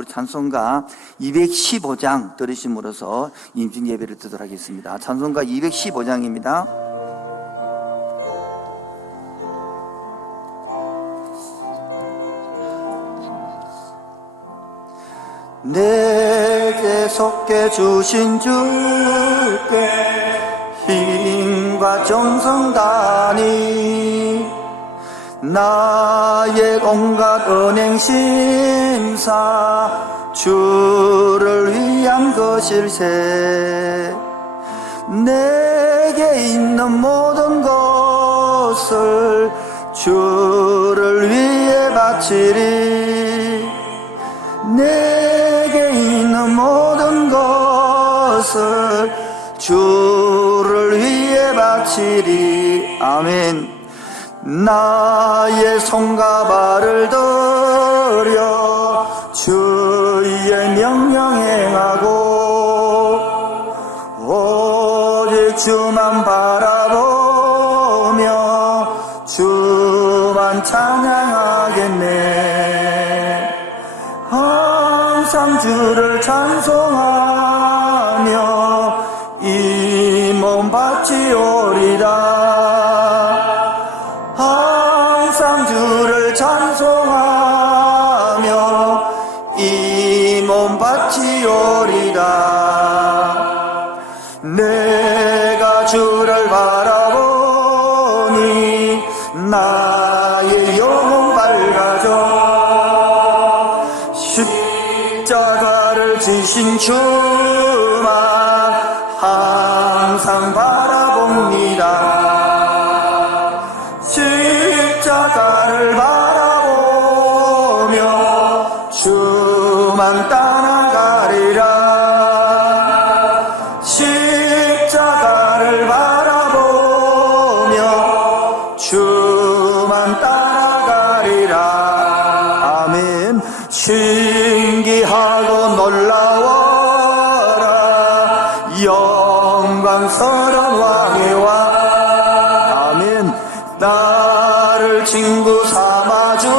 우리 찬송가 215장 들으심으로써 임신 예배를 드리도록 하겠습니다. 찬송가 215장입니다. 내게 속해 주신 주께 힘과 정성 다하니 나의 온갖 은행 심사 주를 위한 것일세. 내게 있는 모든 것을 주를 위해 바치리. 내게 있는 모든 것을 주를 위해 바치리. 아멘. 나의 손과 발을 들여 주의 명령 행하고 오직 주만 바라보며 주만 찬양하겠네. 항상 주를 찬송하며 이 몸 바치오리다. 항상 주를 찬송하며 이 몸 바치오리다. 내가 주를 바라보니 나의 영혼 밝아져. 십자가를 지신 주만 항상 바라봅니다. 십자가를 바라보며 주만 따라가리라. 십자가를 바라보며 주만 따라가리라. 아멘. 신기하고 놀라워라 영광스러운 왕의 왕. 아멘. 나를 친구 삼아주사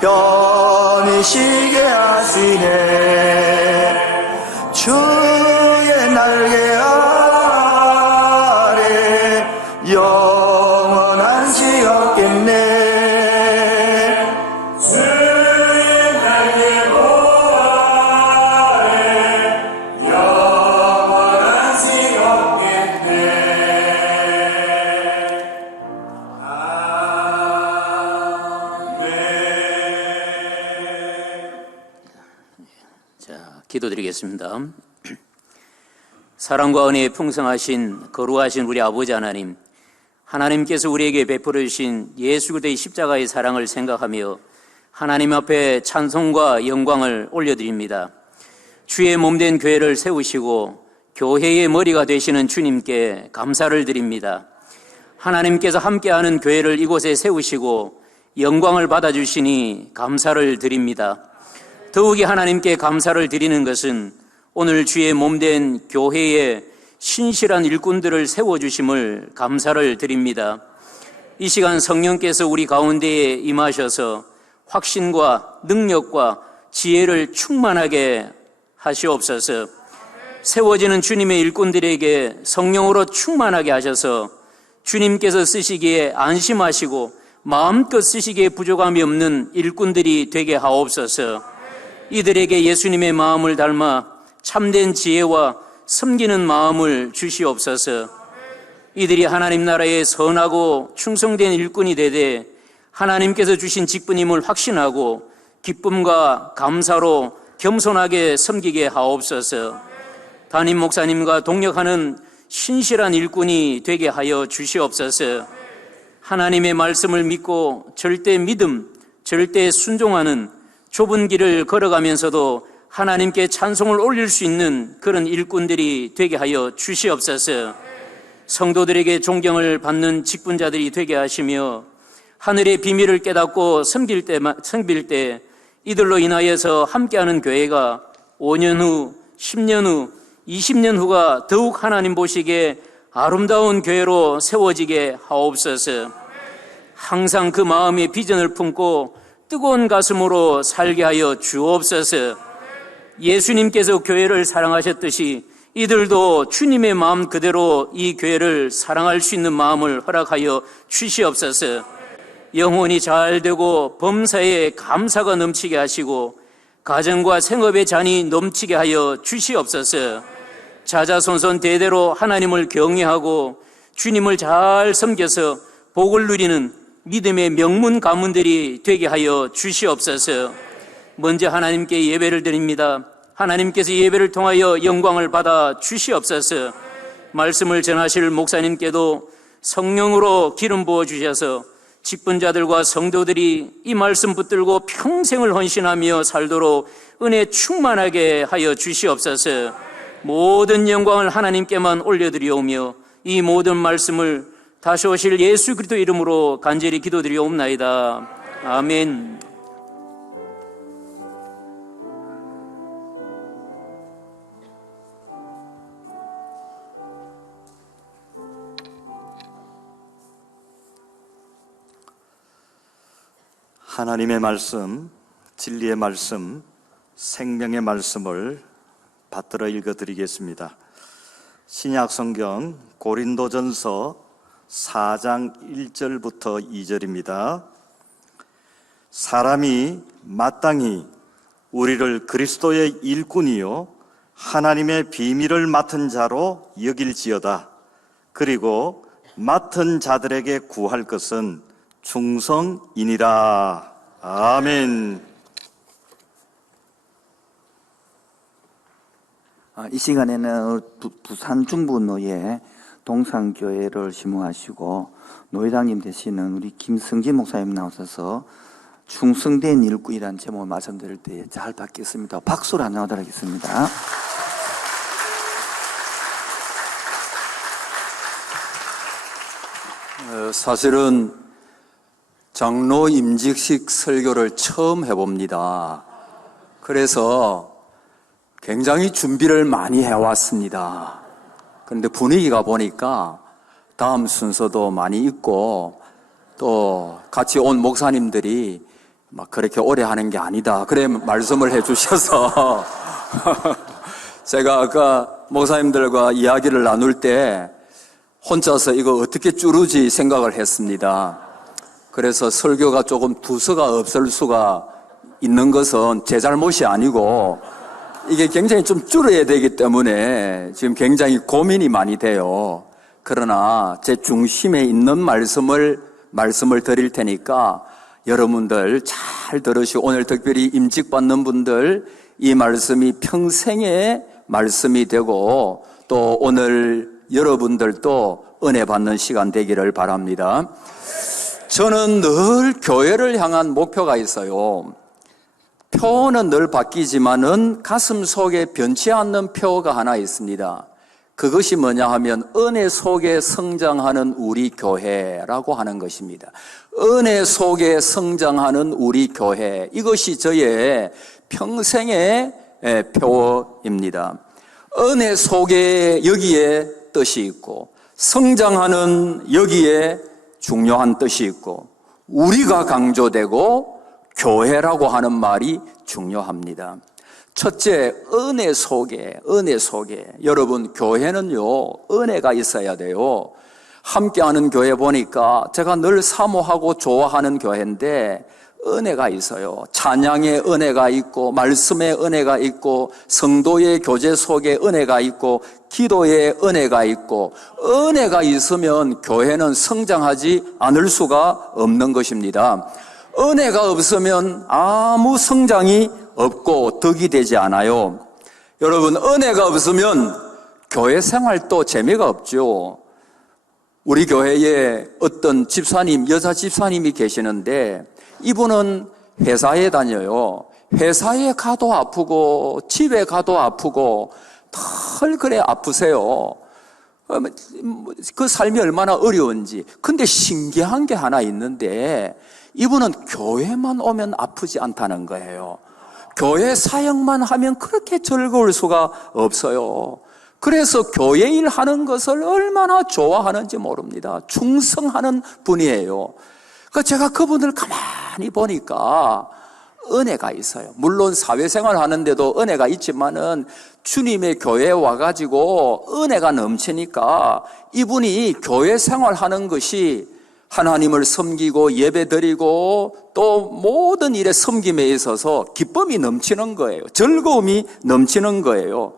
편히 쉬게 하시네. 주의 날개 아래 영원한 시 없겠네. 주의 날개 아래 영원한 시 없겠네. 기도드리겠습니다. 사랑과 은혜에 풍성하신 거룩하신 우리 아버지 하나님, 하나님께서 우리에게 베풀어 주신 예수 그리스도의 십자가의 사랑을 생각하며 하나님 앞에 찬송과 영광을 올려드립니다. 주의 몸된 교회를 세우시고 교회의 머리가 되시는 주님께 감사를 드립니다. 하나님께서 함께하는 교회를 이곳에 세우시고 영광을 받아주시니 감사를 드립니다. 더욱이 하나님께 감사를 드리는 것은 오늘 주의 몸된 교회에 신실한 일꾼들을 세워주심을 감사를 드립니다. 이 시간 성령께서 우리 가운데에 임하셔서 확신과 능력과 지혜를 충만하게 하시옵소서. 세워지는 주님의 일꾼들에게 성령으로 충만하게 하셔서 주님께서 쓰시기에 안심하시고 마음껏 쓰시기에 부족함이 없는 일꾼들이 되게 하옵소서. 이들에게 예수님의 마음을 닮아 참된 지혜와 섬기는 마음을 주시옵소서. 이들이 하나님 나라의 선하고 충성된 일꾼이 되되 하나님께서 주신 직분임을 확신하고 기쁨과 감사로 겸손하게 섬기게 하옵소서. 담임 목사님과 동역하는 신실한 일꾼이 되게 하여 주시옵소서. 하나님의 말씀을 믿고 절대 믿음, 절대 순종하는 좁은 길을 걸어가면서도 하나님께 찬송을 올릴 수 있는 그런 일꾼들이 되게 하여 주시옵소서. 성도들에게 존경을 받는 직분자들이 되게 하시며 하늘의 비밀을 깨닫고 섬길 때 이들로 인하여서 함께하는 교회가 5년 후, 10년 후, 20년 후가 더욱 하나님 보시기에 아름다운 교회로 세워지게 하옵소서. 항상 그 마음의 비전을 품고 뜨거운 가슴으로 살게 하여 주옵소서. 예수님께서 교회를 사랑하셨듯이 이들도 주님의 마음 그대로 이 교회를 사랑할 수 있는 마음을 허락하여 주시옵소서. 영혼이 잘 되고 범사에 감사가 넘치게 하시고 가정과 생업의 잔이 넘치게 하여 주시옵소서. 자자손손 대대로 하나님을 경외하고 주님을 잘 섬겨서 복을 누리는 믿음의 명문 가문들이 되게 하여 주시옵소서. 먼저 하나님께 예배를 드립니다. 하나님께서 예배를 통하여 영광을 받아 주시옵소서. 말씀을 전하실 목사님께도 성령으로 기름 부어 주셔서 직분자들과 성도들이 이 말씀 붙들고 평생을 헌신하며 살도록 은혜 충만하게 하여 주시옵소서. 모든 영광을 하나님께만 올려드리오며 이 모든 말씀을 다시 오실 예수 그리스도 이름으로 간절히 기도드리옵나이다. 아멘. 하나님의 말씀, 진리의 말씀, 생명의 말씀을 받들어 읽어드리겠습니다. 신약 성경 고린도전서 4장 1절부터 2절입니다. 사람이 마땅히 우리를 그리스도의 일꾼이요 하나님의 비밀을 맡은 자로 여길지어다. 그리고 맡은 자들에게 구할 것은 충성이니라. 아멘. 이 시간에는 부산 중부노예 동산교회를 심호하시고 노회장님 되시는 우리 김성진 목사님 나오셔서 충성된 일꾼이라는 제목을 말씀드릴 때 잘 받겠습니다. 박수로 안녕하도록 하겠습니다. 사실은 장로 임직식 설교를 처음 해봅니다. 그래서 굉장히 준비를 많이 해왔습니다. 그런데 분위기가 보니까 다음 순서도 많이 있고 또 같이 온 목사님들이 막 그렇게 오래 하는 게 아니다. 그래 말씀을 해주셔서 제가 아까 목사님들과 이야기를 나눌 때 혼자서 이거 어떻게 쭈르지 생각을 했습니다. 그래서 설교가 조금 두서가 없을 수가 있는 것은 제 잘못이 아니고 이게 굉장히 좀 줄여야 되기 때문에 지금 굉장히 고민이 많이 돼요. 그러나 제 중심에 있는 말씀을 드릴 테니까 여러분들 잘 들으시고 오늘 특별히 임직받는 분들 이 말씀이 평생의 말씀이 되고 또 오늘 여러분들도 은혜 받는 시간 되기를 바랍니다. 저는 늘 교회를 향한 목표가 있어요. 표는 늘 바뀌지만은 가슴 속에 변치 않는 표가 하나 있습니다. 그것이 뭐냐 하면 은혜 속에 성장하는 우리 교회라고 하는 것입니다. 은혜 속에 성장하는 우리 교회, 이것이 저의 평생의 표입니다. 은혜 속에 여기에 뜻이 있고 성장하는 여기에 중요한 뜻이 있고 우리가 강조되고 교회라고 하는 말이 중요합니다. 첫째, 은혜 속에 여러분 교회는요 은혜가 있어야 돼요. 함께하는 교회 보니까 제가 늘 사모하고 좋아하는 교회인데 은혜가 있어요. 찬양의 은혜가 있고 말씀의 은혜가 있고 성도의 교제 속에 은혜가 있고 기도의 은혜가 있고 은혜가 있으면 교회는 성장하지 않을 수가 없는 것입니다. 은혜가 없으면 아무 성장이 없고 덕이 되지 않아요. 여러분 은혜가 없으면 교회 생활도 재미가 없죠. 우리 교회에 어떤 집사님, 여자 집사님이 계시는데 이분은 회사에 다녀요. 회사에 가도 아프고 집에 가도 아프고 늘 그래 아프세요. 그 삶이 얼마나 어려운지. 근데 신기한 게 하나 있는데 이분은 교회만 오면 아프지 않다는 거예요. 교회 사역만 하면 그렇게 즐거울 수가 없어요. 그래서 교회 일 하는 것을 얼마나 좋아하는지 모릅니다. 충성하는 분이에요. 그러니까 제가 그분을 가만히 보니까 은혜가 있어요. 물론 사회생활 하는데도 은혜가 있지만은 주님의 교회에 와가지고 은혜가 넘치니까 이분이 교회 생활하는 것이 하나님을 섬기고 예배드리고 또 모든 일에 섬김에 있어서 기쁨이 넘치는 거예요. 즐거움이 넘치는 거예요.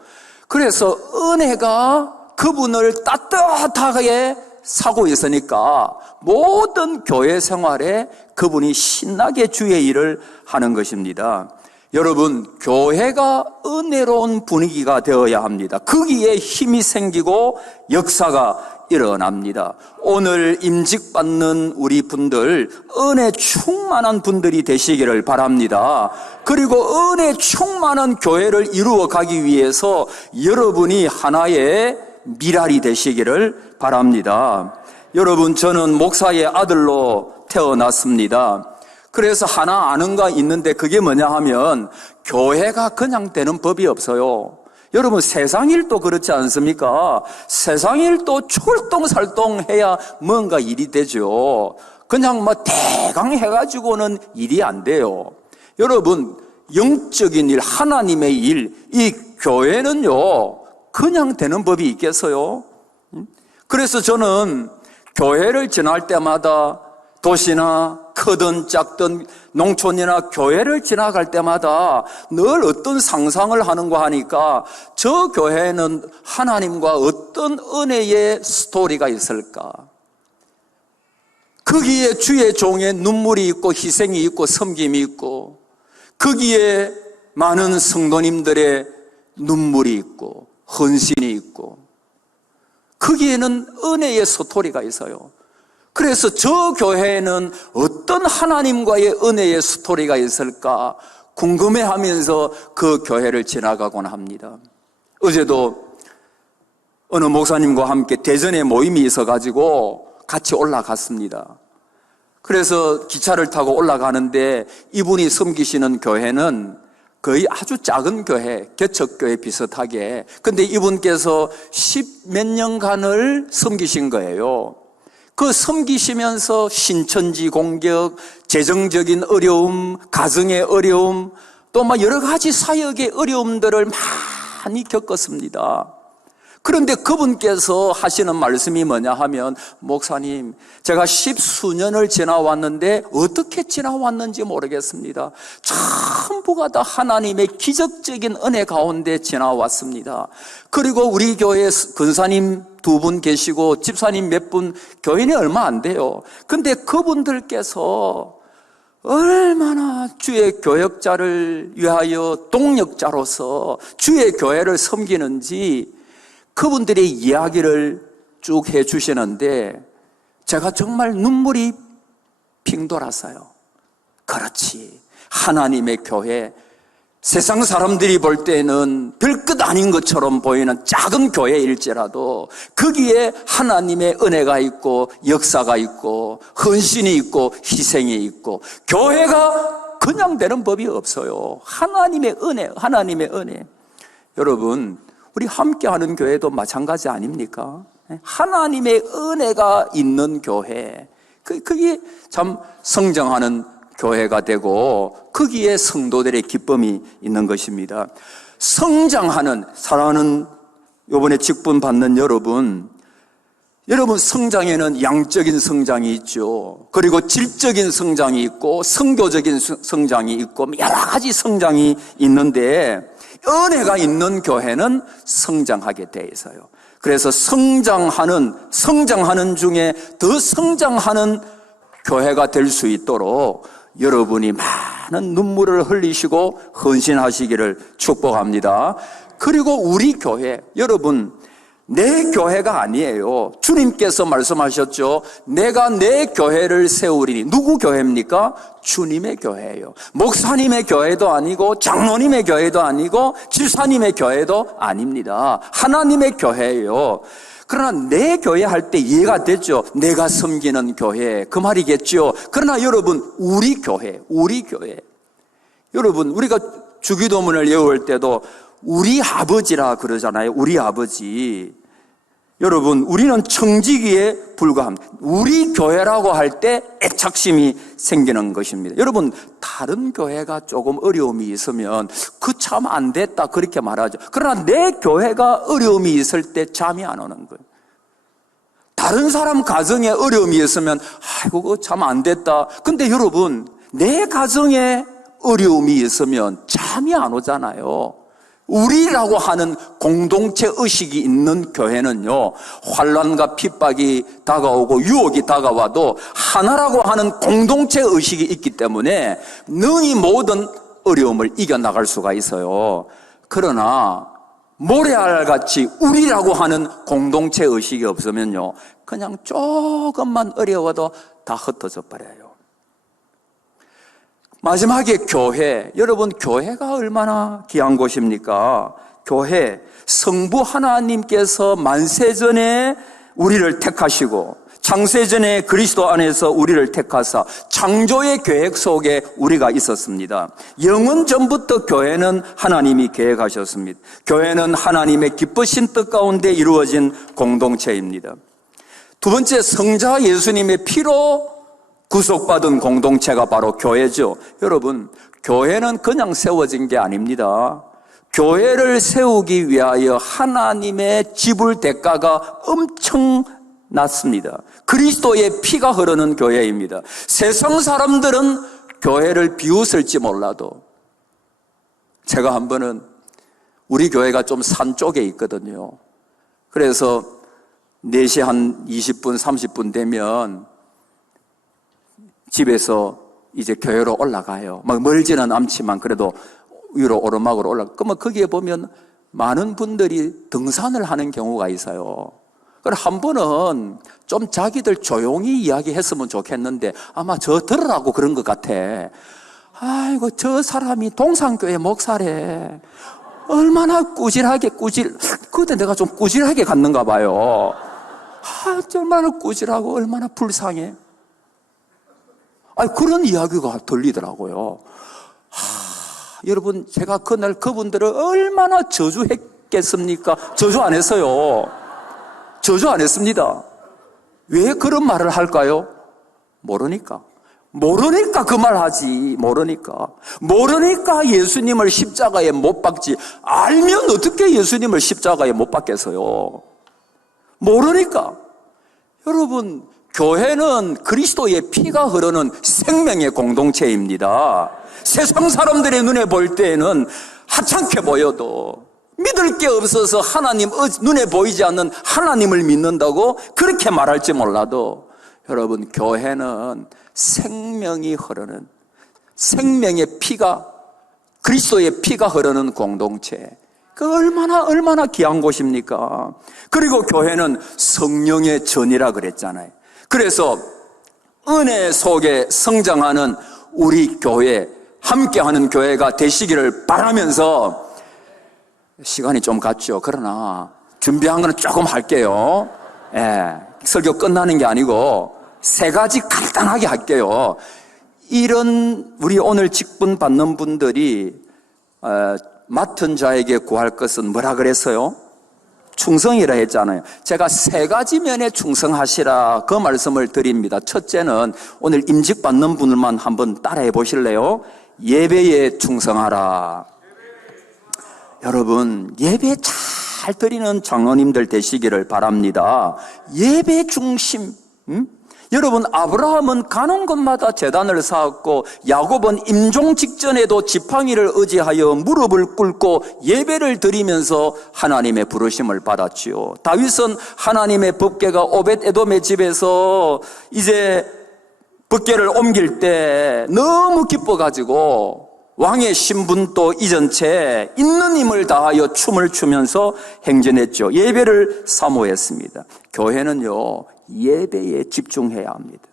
그래서 은혜가 그분을 따뜻하게 사고 있으니까 모든 교회 생활에 그분이 신나게 주의 일을 하는 것입니다. 여러분, 교회가 은혜로운 분위기가 되어야 합니다. 거기에 힘이 생기고 역사가 일어납니다. 오늘 임직받는 우리 분들 은혜 충만한 분들이 되시기를 바랍니다. 그리고 은혜 충만한 교회를 이루어 가기 위해서 여러분이 하나의 미랄이 되시기를 바랍니다. 여러분, 저는 목사의 아들로 태어났습니다. 그래서 하나 아는 거 있는데 그게 뭐냐 하면 교회가 그냥 되는 법이 없어요. 여러분, 세상 일도 그렇지 않습니까? 세상 일도 출동살동해야 뭔가 일이 되죠. 그냥 뭐 대강 해가지고는 일이 안 돼요. 여러분, 영적인 일, 하나님의 일, 이 교회는요 그냥 되는 법이 있겠어요? 그래서 저는 교회를 지날 때마다 도시나 크든 작든 농촌이나 교회를 지나갈 때마다 늘 어떤 상상을 하는가 하니까 저 교회는 하나님과 어떤 은혜의 스토리가 있을까? 거기에 주의 종의 눈물이 있고 희생이 있고 섬김이 있고 거기에 많은 성도님들의 눈물이 있고 헌신이 있고 거기에는 은혜의 스토리가 있어요. 그래서 저 교회에는 어떤 하나님과의 은혜의 스토리가 있을까 궁금해하면서 그 교회를 지나가곤 합니다. 어제도 어느 목사님과 함께 대전에 모임이 있어가지고 같이 올라갔습니다. 그래서 기차를 타고 올라가는데 이분이 섬기시는 교회는 거의 아주 작은 교회, 개척교회 비슷하게. 근데 이분께서 10몇 년간을 섬기신 거예요. 그 섬기시면서 신천지 공격, 재정적인 어려움, 가정의 어려움, 또 막 여러 가지 사역의 어려움들을 많이 겪었습니다. 그런데 그분께서 하시는 말씀이 뭐냐 하면, 목사님, 제가 10수년을 지나왔는데 어떻게 지나왔는지 모르겠습니다. 전부가 다 하나님의 기적적인 은혜 가운데 지나왔습니다. 그리고 우리 교회에 근사님 2분 계시고 집사님 몇 분, 교인이 얼마 안 돼요. 근데 그분들께서 얼마나 주의 교역자를 위하여 동력자로서 주의 교회를 섬기는지 그분들의 이야기를 쭉 해주시는데 제가 정말 눈물이 핑 돌았어요. 그렇지, 하나님의 교회, 세상 사람들이 볼 때는 별것 아닌 것처럼 보이는 작은 교회일지라도 거기에 하나님의 은혜가 있고 역사가 있고 헌신이 있고 희생이 있고 교회가 그냥 되는 법이 없어요. 하나님의 은혜, 하나님의 은혜. 여러분, 우리 함께하는 교회도 마찬가지 아닙니까? 하나님의 은혜가 있는 교회, 그게 참 성장하는 교회가 되고 거기에 성도들의 기쁨이 있는 것입니다. 성장하는, 사랑하는 이번에 직분 받는 여러분 성장에는 양적인 성장이 있죠. 그리고 질적인 성장이 있고 선교적인 성장이 있고 여러 가지 성장이 있는데 은혜가 있는 교회는 성장하게 돼 있어요. 그래서 성장하는 중에 더 성장하는 교회가 될 수 있도록 여러분이 많은 눈물을 흘리시고 헌신하시기를 축복합니다. 그리고 우리 교회, 여러분, 내 교회가 아니에요. 주님께서 말씀하셨죠. 내가 내 교회를 세우리니. 누구 교회입니까? 주님의 교회예요. 목사님의 교회도 아니고 장로님의 교회도 아니고 집사님의 교회도 아닙니다. 하나님의 교회예요. 그러나 내 교회 할 때 이해가 됐죠. 내가 섬기는 교회, 그 말이겠죠. 그러나 여러분, 우리 교회. 여러분, 우리가 주기도문을 외울 때도 우리 아버지라 그러잖아요. 우리 아버지. 여러분, 우리는 청지기에 불과합니다. 우리 교회라고 할 때 착심이 생기는 것입니다. 여러분, 다른 교회가 조금 어려움이 있으면 그 참 안 됐다 그렇게 말하죠. 그러나 내 교회가 어려움이 있을 때 잠이 안 오는 거예요. 다른 사람 가정에 어려움이 있으면 아이고 그거 참 안 됐다. 근데 여러분, 내 가정에 어려움이 있으면 잠이 안 오잖아요. 우리라고 하는 공동체 의식이 있는 교회는요, 환난과 핍박이 다가오고 유혹이 다가와도 하나라고 하는 공동체 의식이 있기 때문에 능히 모든 어려움을 이겨나갈 수가 있어요. 그러나 모래알같이 우리라고 하는 공동체 의식이 없으면요, 그냥 조금만 어려워도 다 흩어져 버려요. 마지막에 교회, 여러분 교회가 얼마나 귀한 곳입니까? 교회, 성부 하나님께서 만세전에 우리를 택하시고 창세전에 그리스도 안에서 우리를 택하사 창조의 계획 속에 우리가 있었습니다. 영원 전부터 교회는 하나님이 계획하셨습니다. 교회는 하나님의 기쁘신 뜻 가운데 이루어진 공동체입니다. 두 번째, 성자 예수님의 피로 구속받은 공동체가 바로 교회죠. 여러분, 교회는 그냥 세워진 게 아닙니다. 교회를 세우기 위하여 하나님의 지불 대가가 엄청났습니다. 그리스도의 피가 흐르는 교회입니다. 세상 사람들은 교회를 비웃을지 몰라도, 제가 한 번은 우리 교회가 좀 산 쪽에 있거든요. 그래서 4시 한 20분, 30분 되면 집에서 이제 교회로 올라가요. 막 멀지는 않지만 그래도 위로 오르막으로 그러면 거기에 보면 많은 분들이 등산을 하는 경우가 있어요. 그래서 한 번은 좀 자기들 조용히 이야기했으면 좋겠는데 아마 저 들으라고 그런 것 같아. 아이고, 저 사람이 동산교회 목사래. 얼마나 그때 내가 좀 꾸질하게 갔는가 봐요. 얼마나 꾸질하고 얼마나 불쌍해. 그런 이야기가 들리더라고요. 여러분, 제가 그날 그분들을 얼마나 저주했겠습니까? 저주 안 했어요. 저주 안 했습니다. 왜 그런 말을 할까요? 모르니까 그 말 하지. 모르니까 예수님을 십자가에 못 박지. 알면 어떻게 예수님을 십자가에 못 박겠어요? 모르니까. 여러분, 교회는 그리스도의 피가 흐르는 생명의 공동체입니다. 세상 사람들의 눈에 볼 때에는 하찮게 보여도, 믿을 게 없어서 하나님, 눈에 보이지 않는 하나님을 믿는다고 그렇게 말할지 몰라도, 여러분, 교회는 생명이 흐르는, 생명의 피가, 그리스도의 피가 흐르는 공동체. 그 얼마나 귀한 곳입니까? 그리고 교회는 성령의 전이라 그랬잖아요. 그래서 은혜 속에 성장하는 우리 교회, 함께하는 교회가 되시기를 바라면서, 시간이 좀 갔죠. 그러나 준비한 거는 조금 할게요. 설교 끝나는 게 아니고 3가지 간단하게 할게요. 이런 우리 오늘 직분 받는 분들이 맡은 자에게 구할 것은 뭐라 그랬어요? 충성이라 했잖아요. 제가 3가지 면에 충성하시라 그 말씀을 드립니다. 첫째는 오늘 임직 받는 분들만 한번 따라해 보실래요? 예배에 충성하라. 여러분, 예배 잘 드리는 장로님들 되시기를 바랍니다. 예배 중심. 여러분, 아브라함은 가는 곳마다 제단을 쌓았고, 야곱은 임종 직전에도 지팡이를 의지하여 무릎을 꿇고 예배를 드리면서 하나님의 부르심을 받았지요. 다윗은 하나님의 법궤가 오벳에돔의 집에서 이제 법궤를 옮길 때 너무 기뻐가지고 왕의 신분도 잊은 채 있는 힘을 다하여 춤을 추면서 행진했죠. 예배를 사모했습니다. 교회는요, 예배에 집중해야 합니다.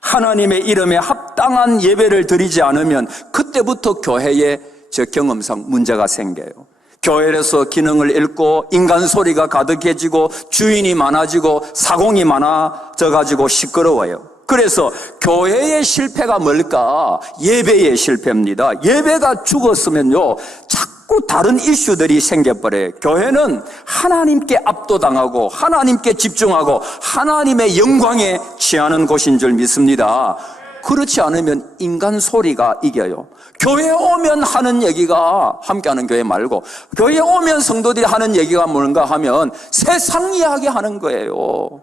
하나님의 이름에 합당한 예배를 드리지 않으면 그때부터 교회에 저 경험상 문제가 생겨요. 교회에서 기능을 잃고 인간 소리가 가득해지고 주인이 많아지고 사공이 많아져가지고 시끄러워요. 그래서 교회의 실패가 뭘까? 예배의 실패입니다. 예배가 죽었으면요, 자꾸 자꾸 다른 이슈들이 생겨버려요. 교회는 하나님께 압도당하고 하나님께 집중하고 하나님의 영광에 취하는 곳인 줄 믿습니다. 그렇지 않으면 인간 소리가 이겨요. 교회에 오면 하는 얘기가 함께하는 교회 말고, 교회에 오면 성도들이 하는 얘기가 뭔가 하면 세상 이야기 하는 거예요.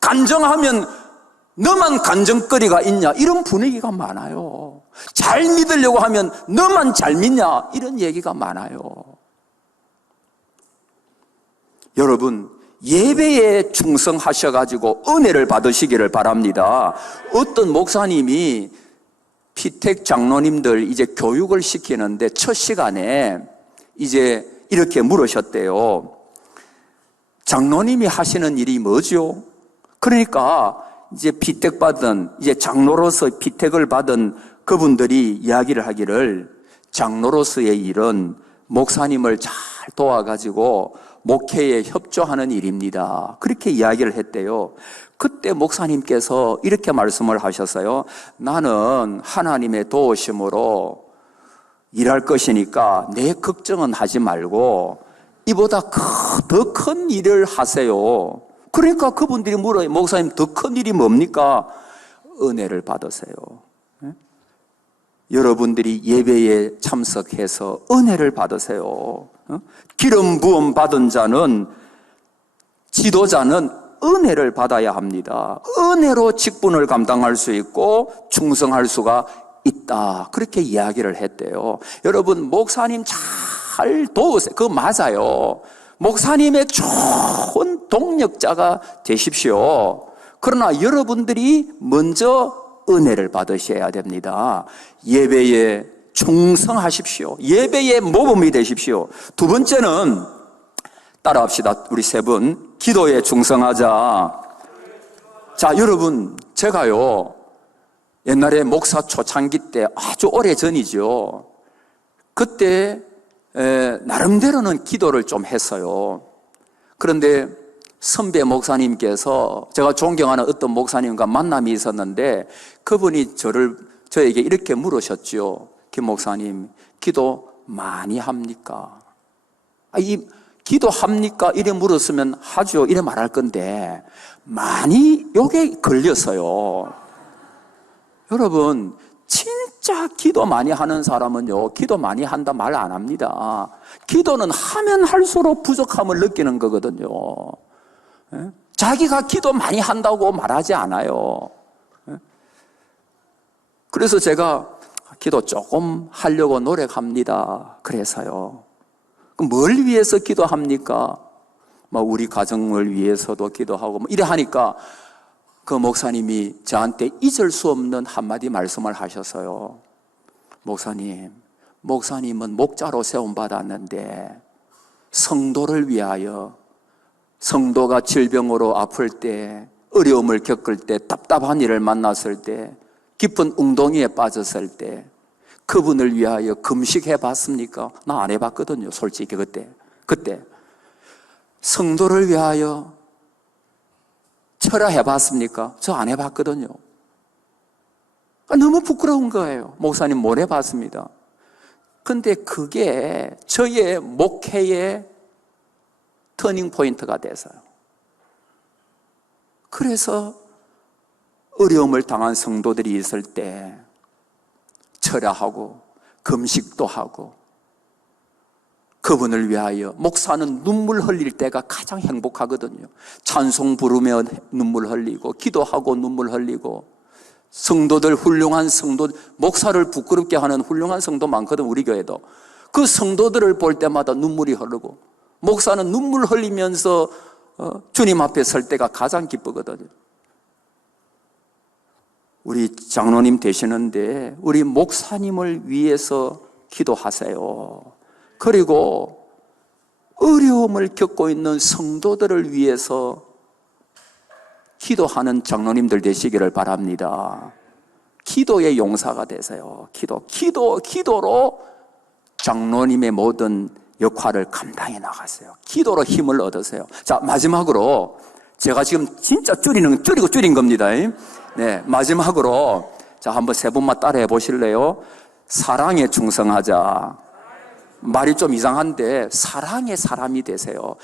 간정하면 너만 간정거리가 있냐, 이런 분위기가 많아요. 잘 믿으려고 하면 너만 잘 믿냐, 이런 얘기가 많아요. 여러분, 예배에 충성하셔가지고 은혜를 받으시기를 바랍니다. 어떤 목사님이 피택 장로님들 이제 교육을 시키는데 첫 시간에 이제 이렇게 물으셨대요. 장로님이 하시는 일이 뭐죠? 그러니까 이제 피택받은, 이제 장로로서 피택을 받은 그분들이 이야기를 하기를, 장로로서의 일은 목사님을 잘 도와가지고 목회에 협조하는 일입니다. 그렇게 이야기를 했대요. 그때 목사님께서 이렇게 말씀을 하셨어요. 나는 하나님의 도우심으로 일할 것이니까 내 걱정은 하지 말고 이보다 더 큰 일을 하세요. 그러니까 그분들이 물어요. 목사님, 더 큰 일이 뭡니까? 은혜를 받으세요. 여러분들이 예배에 참석해서 은혜를 받으세요. 기름 부음 받은 자는, 지도자는 은혜를 받아야 합니다. 은혜로 직분을 감당할 수 있고 충성할 수가 있다. 그렇게 이야기를 했대요. 여러분, 목사님 잘 도우세요. 그거 맞아요. 목사님의 좋은 동력자가 되십시오. 그러나 여러분들이 먼저 은혜를 받으셔야 됩니다. 예배에 충성하십시오. 예배의 모범이 되십시오. 두 번째는 따라합시다. 우리 세 분. 기도에 충성하자. 자, 여러분, 제가요, 옛날에 목사 초창기 때 아주 오래 전이죠. 그때 나름대로는 기도를 좀 했어요. 그런데 선배 목사님께서, 제가 존경하는 어떤 목사님과 만남이 있었는데 그분이 저에게 이렇게 물으셨죠. 김 목사님, 기도 많이 합니까? 기도합니까? 이래 물었으면 하죠, 이래 말할 건데 많이 요게 걸렸어요. 여러분, 진짜 기도 많이 하는 사람은요, 기도 많이 한다 말 안 합니다. 기도는 하면 할수록 부족함을 느끼는 거거든요. 자기가 기도 많이 한다고 말하지 않아요. 그래서 제가 기도 조금 하려고 노력합니다. 그래서요. 뭘 위해서 기도합니까? 우리 가정을 위해서도 기도하고 이래 하니까 그 목사님이 저한테 잊을 수 없는 한마디 말씀을 하셨어요. 목사님은 목자로 세움받았는데 성도를 위하여, 성도가 질병으로 아플 때, 어려움을 겪을 때, 답답한 일을 만났을 때, 깊은 웅덩이에 빠졌을 때 그분을 위하여 금식해 봤습니까? 나 안 해봤거든요, 솔직히. 그때 성도를 위하여 철야해 봤습니까? 저 안 해봤거든요. 너무 부끄러운 거예요. 목사님 못 해봤습니다. 근데 그게 저의 목회의 터닝 포인트가 돼서요. 그래서 어려움을 당한 성도들이 있을 때 철야하고 금식도 하고, 그분을 위하여, 목사는 눈물 흘릴 때가 가장 행복하거든요. 찬송 부르며 눈물 흘리고, 기도하고 눈물 흘리고, 성도들, 훌륭한 성도, 목사를 부끄럽게 하는 훌륭한 성도 많거든, 우리 교회도. 그 성도들을 볼 때마다 눈물이 흐르고, 목사는 눈물 흘리면서 주님 앞에 설 때가 가장 기쁘거든요. 우리 장로님 되시는데 우리 목사님을 위해서 기도하세요. 그리고 어려움을 겪고 있는 성도들을 위해서 기도하는 장로님들 되시기를 바랍니다. 기도의 용사가 되세요. 기도로 장로님의 모든 역할을 감당해 나가세요. 기도로 힘을 얻으세요. 자, 마지막으로 제가 지금 진짜 줄인 겁니다. 네, 마지막으로 자, 한번 세 분만 따라해 보실래요? 사랑에 충성하자. 말이 좀 이상한데 사랑의 사람이 되세요.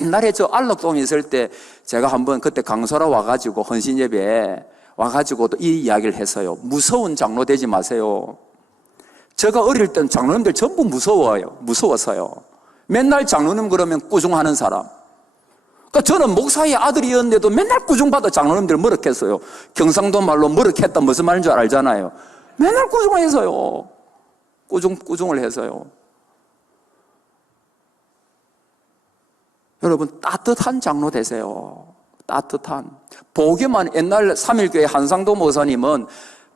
옛날에 저 안락동에 있을 때 제가 한번 그때 강소라 와가지고 헌신예배에 와가지고 또 이 이야기를 했어요. 무서운 장로 되지 마세요. 제가 어릴 땐 장로님들 전부 무서웠어요. 맨날 장로님 그러면 꾸중하는 사람. 그러니까 저는 목사의 아들이었는데도 맨날 꾸중받아 장로님들 머쓱했어요. 경상도 말로 머쓱했다 무슨 말인 줄 알잖아요. 맨날 꾸중해서요. 꾸중을 해서요. 여러분 따뜻한 장로 되세요. 따뜻한. 보기만, 옛날 3.1교회 한상도 목사님은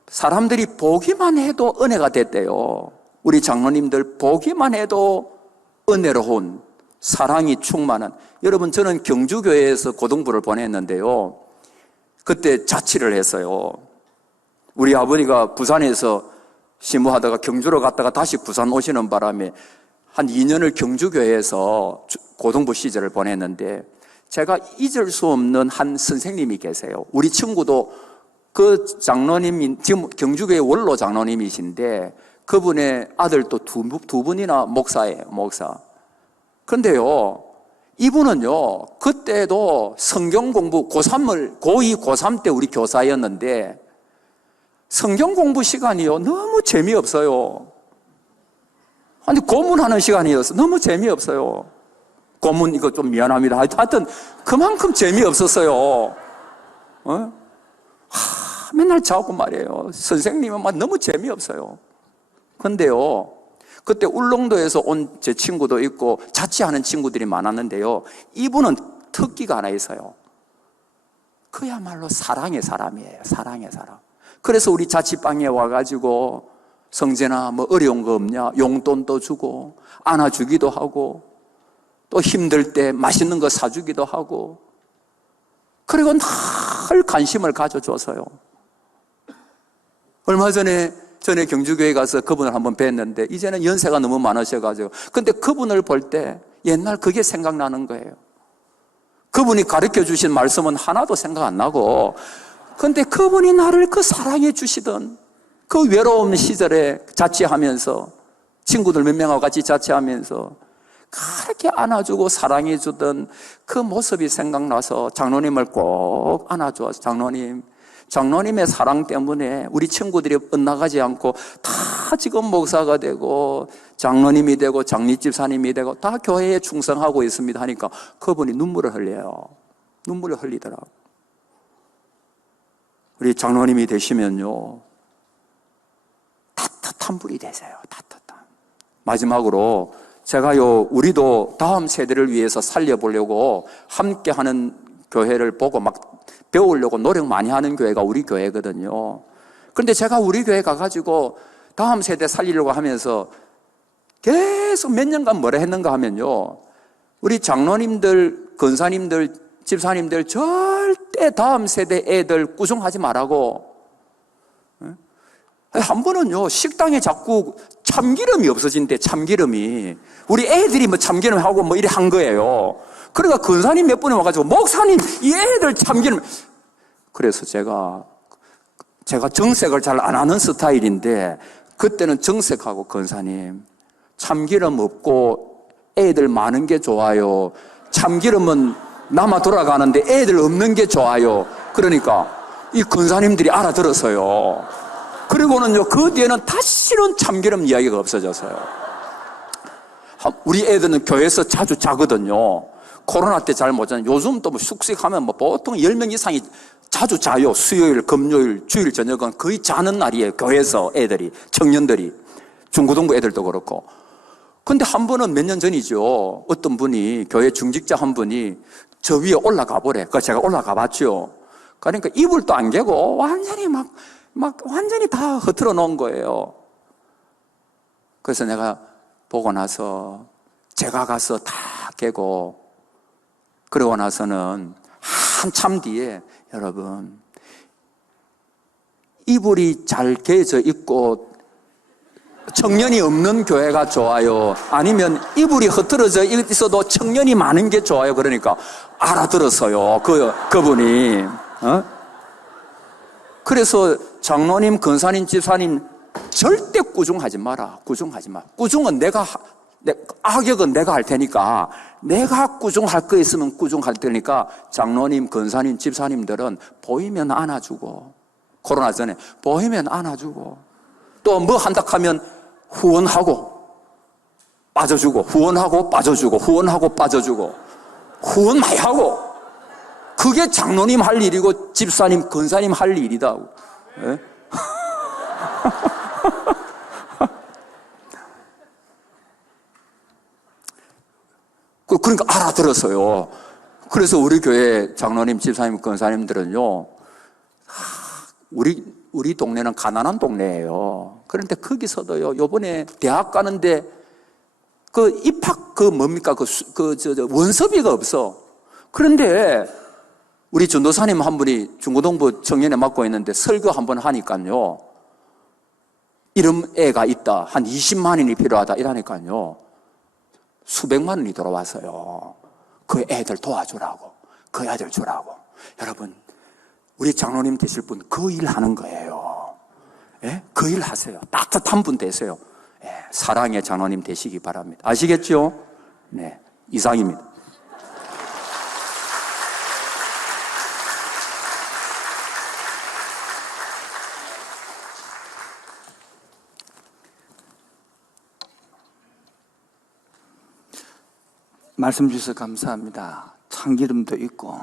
사람들이 보기만 해도 은혜가 됐대요. 우리 장로님들 보기만 해도 은혜로운 사랑이 충만한. 여러분 저는 경주교회에서 고등부를 보냈는데요. 그때 자취를 했어요. 우리 아버지가 부산에서 심부하다가 경주로 갔다가 다시 부산 오시는 바람에 한 2년을 경주교회에서 고등부 시절을 보냈는데 제가 잊을 수 없는 한 선생님이 계세요. 우리 친구도 그 장로님이 지금 경주교회 원로 장로님이신데 그분의 아들도 두 분이나 목사예요. 목사. 그런데요 이분은요 그때도 성경 공부 고2 고3 때 우리 교사였는데 성경 공부 시간이요 너무 재미없어요. 아니 고문하는 시간이었어. 너무 재미없어요. 고문 이거 좀 미안합니다. 하여튼 그만큼 재미없었어요. 맨날 자고 말이에요. 선생님은 막 너무 재미없어요. 근데요 그때 울릉도에서 온 제 친구도 있고 자취하는 친구들이 많았는데요 이분은 특기가 하나 있어요. 그야말로 사랑의 사람이에요. 사랑의 사람. 그래서 우리 자취방에 와가지고 성재나 뭐 어려운 거 없냐 용돈도 주고 안아주기도 하고 또 힘들 때 맛있는 거 사주기도 하고 그리고 늘 관심을 가져줘서요. 얼마 전에 경주교회 가서 그분을 한번 뵀는데 이제는 연세가 너무 많으셔가지고 근데 그분을 볼 때 옛날 그게 생각나는 거예요. 그분이 가르쳐 주신 말씀은 하나도 생각 안 나고 근데 그분이 나를 그 사랑해 주시던 그 외로운 시절에 자취하면서 친구들 몇 명하고 같이 자취하면서 그렇게 안아주고 사랑해 주던 그 모습이 생각나서 장로님을 꼭 안아줘. 장로님의 사랑 때문에 우리 친구들이 엇나가지 않고 다 지금 목사가 되고 장로님이 되고 장립집사님이 되고 다 교회에 충성하고 있습니다 하니까 그분이 눈물을 흘려요. 눈물을 흘리더라고요. 우리 장로님이 되시면요 따뜻한 분이 되세요. 따뜻한. 마지막으로 제가요 우리도 다음 세대를 위해서 살려보려고 함께하는 교회를 보고 막 배우려고 노력 많이 하는 교회가 우리 교회거든요. 그런데 제가 우리 교회 가가지고 다음 세대 살리려고 하면서 계속 몇 년간 뭐라 했는가 하면요 우리 장로님들, 권사님들, 집사님들 절대 다음 세대 애들 꾸중하지 말라고. 한 번은요 식당에 자꾸 참기름이 없어진대. 참기름이 우리 애들이 뭐 참기름하고 뭐 이래 한 거예요. 그러니까 권사님 몇 분이 와가지고 목사님 이 애들 참기름. 그래서 제가 정색을 잘 안 하는 스타일인데 그때는 정색하고 권사님 참기름 없고 애들 많은 게 좋아요. 참기름은 남아 돌아가는데 애들 없는 게 좋아요. 그러니까 이 권사님들이 알아들었어요. 그리고는요 그 뒤에는 다시는 참기름 이야기가 없어졌어요. 우리 애들은 교회에서 자주 자거든요. 코로나 때 잘 못 자는. 요즘 또 뭐 숙식하면 뭐 보통 10명 이상이 자주 자요. 수요일, 금요일, 주일 저녁은 거의 자는 날이에요. 교회에서 애들이, 청년들이, 중고등부 애들도 그렇고. 근데 한 번은 몇 년 전이죠. 어떤 분이 교회 중직자 한 분이 저 위에 올라가 보래. 그래서 제가 올라가 봤죠. 그러니까 이불도 안 개고 완전히 막 완전히 다 흐트러 놓은 거예요. 그래서 내가 보고 나서 제가 가서 다 깨고 그러고 나서는 한참 뒤에 여러분 이불이 잘 개져 있고 청년이 없는 교회가 좋아요? 아니면 이불이 흐트러져 있어도 청년이 많은 게 좋아요? 그러니까 알아들었어요. 그분이. 그래서 장로님, 권사님, 집사님 절대 꾸중하지 마라. 꾸중하지 마. 꾸중은 내가 악역은 내가 할 테니까 내가 꾸중할 거 있으면 꾸중할 테니까 장로님, 권사님, 집사님들은 보이면 안아주고, 코로나 전에 보이면 안아주고, 또 뭐 한다 하면 후원하고 빠져주고, 후원하고 빠져주고, 후원하고 빠져주고, 후원 많이 하고, 그게 장로님 할 일이고 집사님, 권사님 할 일이다. 예? 그러니까 알아들었어요. 그래서 우리 교회 장로님, 집사님, 권사님들은요, 우리 동네는 가난한 동네예요. 그런데 거기서도요, 요번에 대학 가는데 그 입학 뭡니까? 원서비가 없어. 그런데 우리 전도사님 한 분이 중고등부 청년회 맡고 있는데 설교 한 번 하니까요, 이름 애가 있다. 한 20만 원이 필요하다. 이러니까요, 수백만 원이 들어왔어요. 그 애들 도와주라고. 그 애들 주라고. 여러분, 우리 장로님 되실 분 그 일 하는 거예요. 예? 그 일 하세요. 따뜻한 분 되세요. 예, 사랑의 장로님 되시기 바랍니다. 아시겠죠? 네, 이상입니다. 말씀 주셔서 감사합니다. 참기름도 있고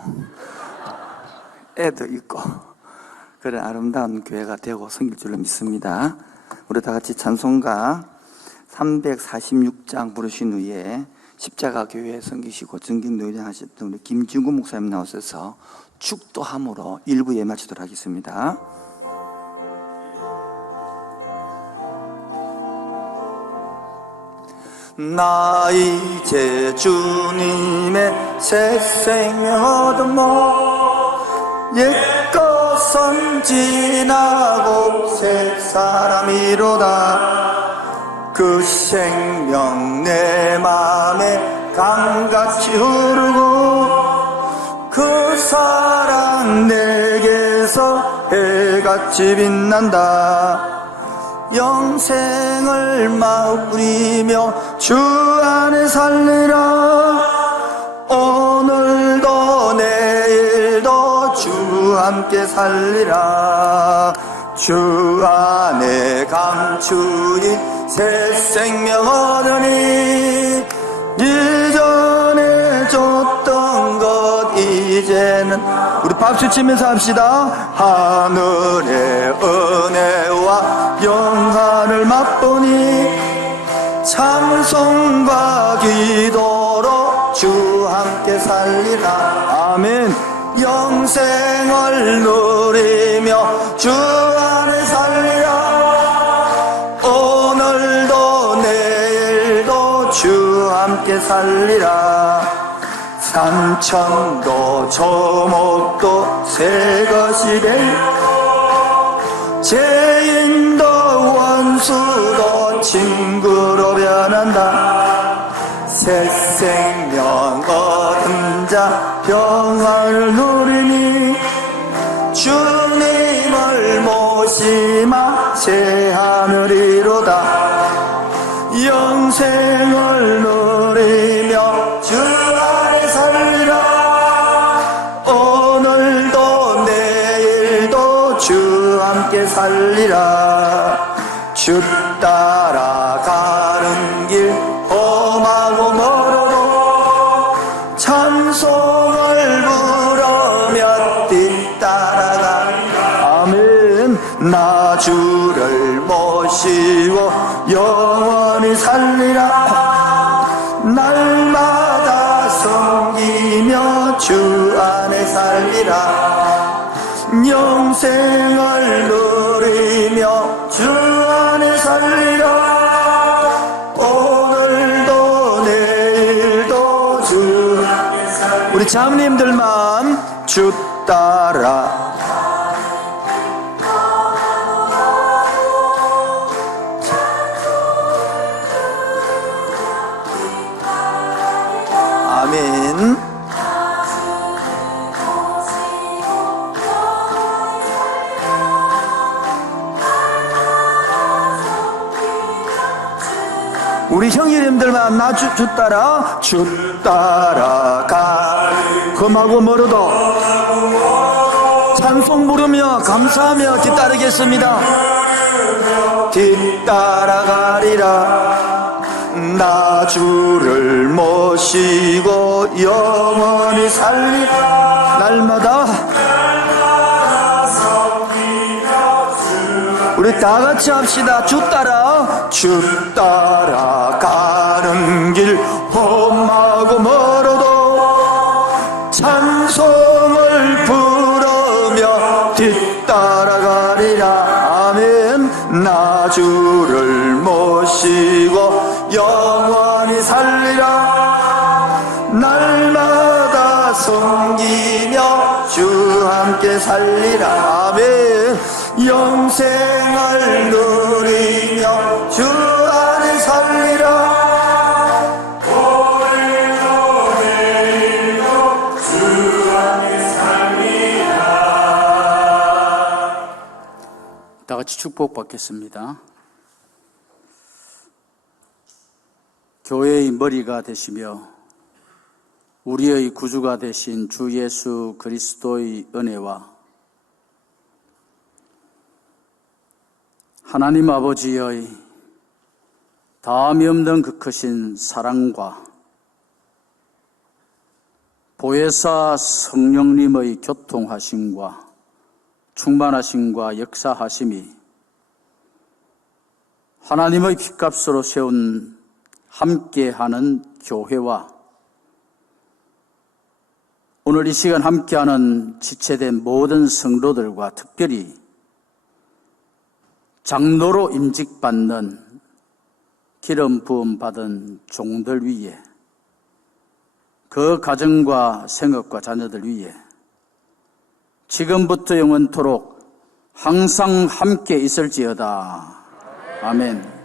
애도 있고 그런 아름다운 교회가 되고 생길 줄로 믿습니다. 우리 다 같이 찬송가 346장 부르신 후에 십자가 교회에 섬기시고 전경노장 하셨던 우리 김진구 목사님 나오셔서 축도함으로 1부에 마치도록 하겠습니다. 나 이제 주님의 새 생명 얻으모 옛것은 지나고 새 사람이로다. 그 생명 내 맘에 강같이 흐르고 그 사랑 내게서 해같이 빛난다. 영생을 맛보리며 주 안에 살리라. 오늘도 내일도 주 함께 살리라. 주 안에 감추인 새 생명 얻으니 이전에 줬던 것 이제는 우리 박수 치면서 합시다. 하늘의 은혜와 영화를 맛보니 찬송과 기도로 주 함께 살리라. 아멘. 영생을 누리며 주 안에 살리라. 오늘도 내일도 주 함께 살리라. 산천도 조목도 새 것이 될 죄인도 원수도 친구로 변한다. 새 생명 얻은 자 평안을 누리니 주님을 모시마 새 하늘이로다. 영생을 누리며 주 안에 살리라. 오늘도 내일도 주 함께 살리라. 주 따라가는 길 험하고 멀어도 찬송을 부르며 뒤따라가. 아멘. 나 주를 모시고 영원히 살리라. 날마다 섬기며 주 안에 살리라. 영생을 누리며 주 안에 살리라. 오늘도 내일도 주 안에 살리라. 우리 자매님들만 주 따라 아멘. 우리 우리 형제님들만 나 주 따라 주 따라가 금하고 멀어도 찬송 부르며 감사하며 뒤따르겠습니다. 뒤따라가리라. 나 주를 모시고 영원히 살리라. 날마다 우리 다 같이 합시다. 주 따라가는 길 험하고 멀어도 찬송을 부르며 뒤따라가리라. 아멘. 나 주를 모시고 영원히 살리라. 날마다 섬기며 주 함께 살리라. 아멘. 영생을 누리며 주 안에 살리라. 오늘도 내일도 주 안에 살리라. 다 같이 축복받겠습니다. 교회의 머리가 되시며 우리의 구주가 되신 주 예수 그리스도의 은혜와 하나님 아버지의 다함이 없는 그 크신 사랑과 보혜사 성령님의 교통하심과 충만하심과 역사하심이 하나님의 핏값으로 세운 함께하는 교회와 오늘 이 시간 함께하는 지체된 모든 성도들과 특별히 장로로 임직받는 기름 부음 받은 종들 위에 그 가정과 생업과 자녀들 위에 지금부터 영원토록 항상 함께 있을지어다. 아멘.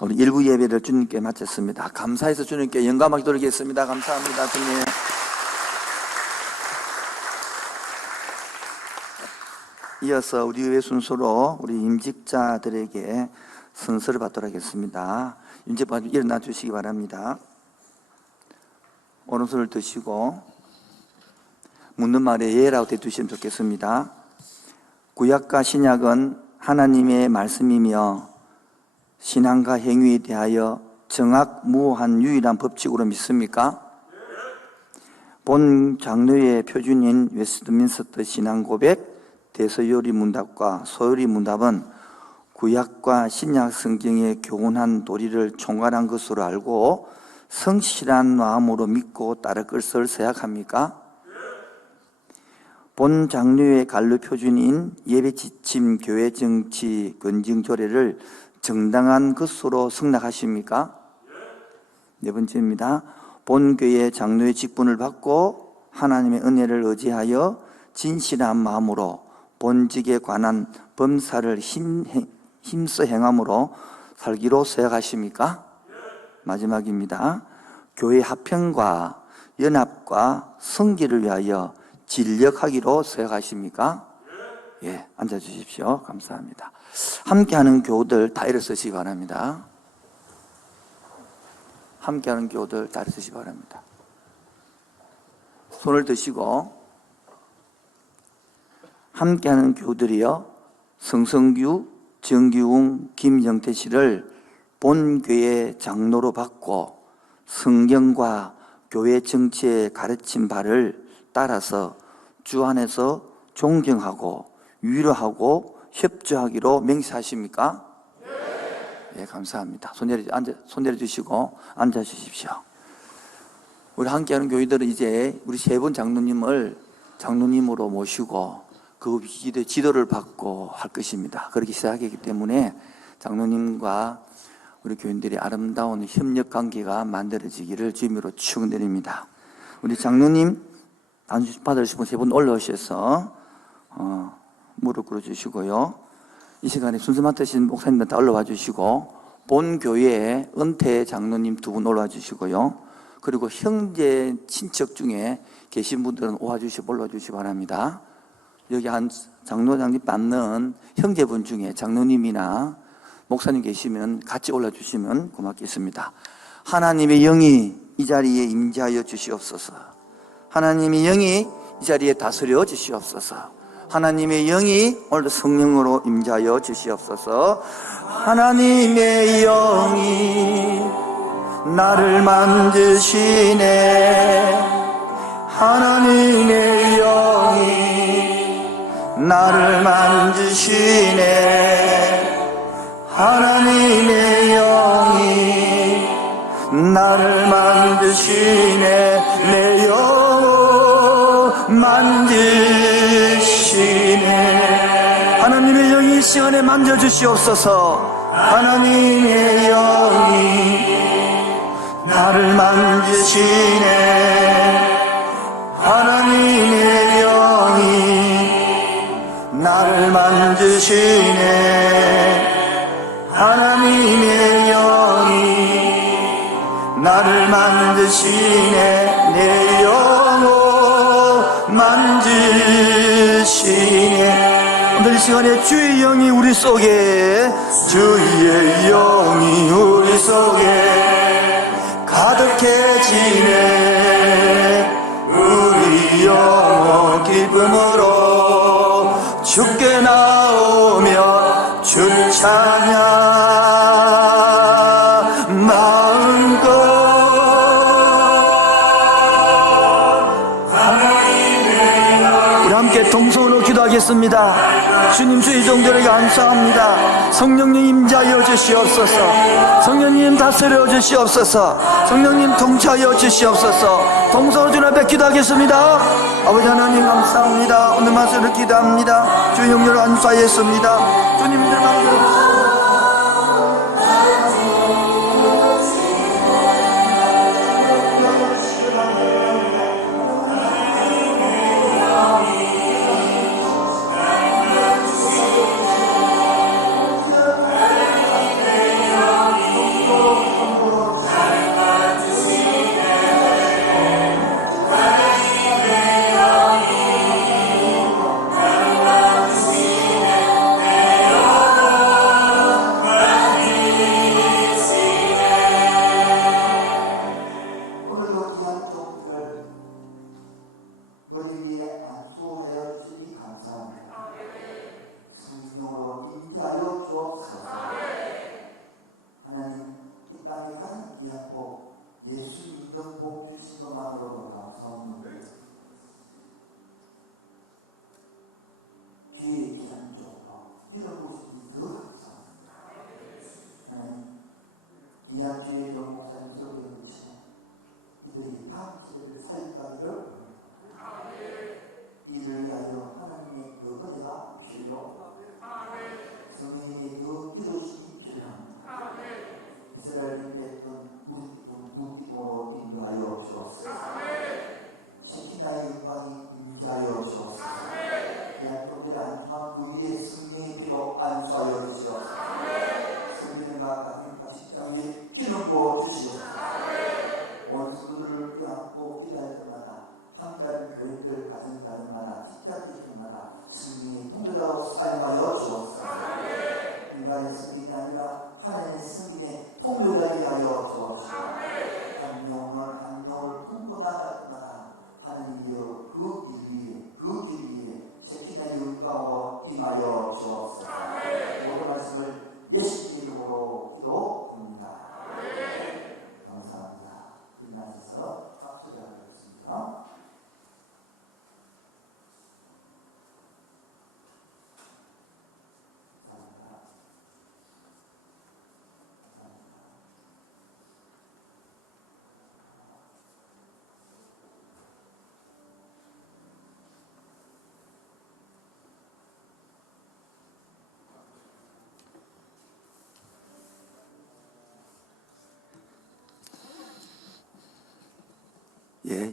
우리 일부 예배를 주님께 마쳤습니다. 감사해서 주님께 영감을 돌리겠습니다. 감사합니다, 주님. 이어서 우리 의회 순서로 우리 임직자들에게 선서를 받도록 하겠습니다. 임직자 일어나 주시기 바랍니다. 오른손을 드시고 묻는 말에 예라고 대두시면 좋겠습니다. 구약과 신약은 하나님의 말씀이며 신앙과 행위에 대하여 정확무한 유일한 법칙으로 믿습니까? 본 장로의 표준인 웨스트민스터 신앙고백, 대서요리 문답과 소요리 문답은 구약과 신약 성경의 교훈한 도리를 총괄한 것으로 알고 성실한 마음으로 믿고 따를 것을 생각합니까? 본 장로의 간류 표준인 예배 지침, 교회 정치, 건증 조례를 정당한 것으로 승낙하십니까? 네 번째입니다. 본 교회 장로의 직분을 받고 하나님의 은혜를 의지하여 진실한 마음으로 본직에 관한 범사를 힘써 행함으로 살기로 생각하십니까? 마지막입니다. 교회 합평과 연합과 성기를 위하여 진력하기로 생각하십니까? 예, 앉아주십시오. 감사합니다. 함께하는 교우들 다 일어서시기 바랍니다. 함께하는 교우들 다 일어서시기 바랍니다. 손을 드시고 함께하는 교우들이요, 성성규, 정규웅, 김영태 씨를 본교회 장로로 받고 성경과 교회 정치의 가르친 바를 따라서 주 안에서 존경하고 위로하고 협조하기로 맹세하십니까? 네, 감사합니다. 손 내려주시고 앉아주십시오. 우리 함께하는 교회들은 이제 우리 세 분 장로님을 장로님으로 모시고 그 지도를 받고 할 것입니다. 그렇게 시작하기 때문에 장로님과 우리 교인들이 아름다운 협력 관계가 만들어지기를 주님으로 축원드립니다. 우리 장로님 안수 받으실 분 세 분 올라오셔서 무릎 꿇어주시고요. 이 시간에 순서 맡으신 목사님들 다 올라와 주시고 본 교회에 은퇴 장로님 두 분 올라와 주시고요. 그리고 형제 친척 중에 계신 분들은 오와주시고 올라주시기 바랍니다. 여기 한 장로장님 받는 형제분 중에 장로님이나 목사님 계시면 같이 올라주시면 고맙겠습니다. 하나님의 영이 이 자리에 임재하여 주시옵소서. 하나님의 영이 이 자리에 다스려 주시옵소서. 하나님의 영이 오늘도 성령으로 임재하여 주시옵소서. 하나님의 영이 나를 만드시네. 하나님의 영이 나를 만드시네. 하나님의 영이 나를 만드시네. 내 영을 만드시네. 하나님의 영이 이 시간에 만져주시옵소서. 하나님의 영이 나를 만드시네. 하나님의 영이 나를 만드시네. 하나님의 영이 나를 만드시네. 내 영을 만드시네. 오늘 이 시간에 주의 영이 우리 속에, 주의 영이 우리 속에 가득해지네. 우리 영혼 기쁨으로 주께 나오며 주 찬양 마음껏 우리 함께 동성으로 기도하겠습니다. 주님 주의 종들에게 감사합니다. 성령님 임재하여 주시옵소서. 성령님 다스려 주시옵소서. 성령님 통치하여 주시옵소서. 동성으로 주님 앞에 기도하겠습니다. 아버지 하나님 감사합니다. 오늘 말씀을 기도합니다. 주의 영역을 안수하였습니다. 주님들 만들어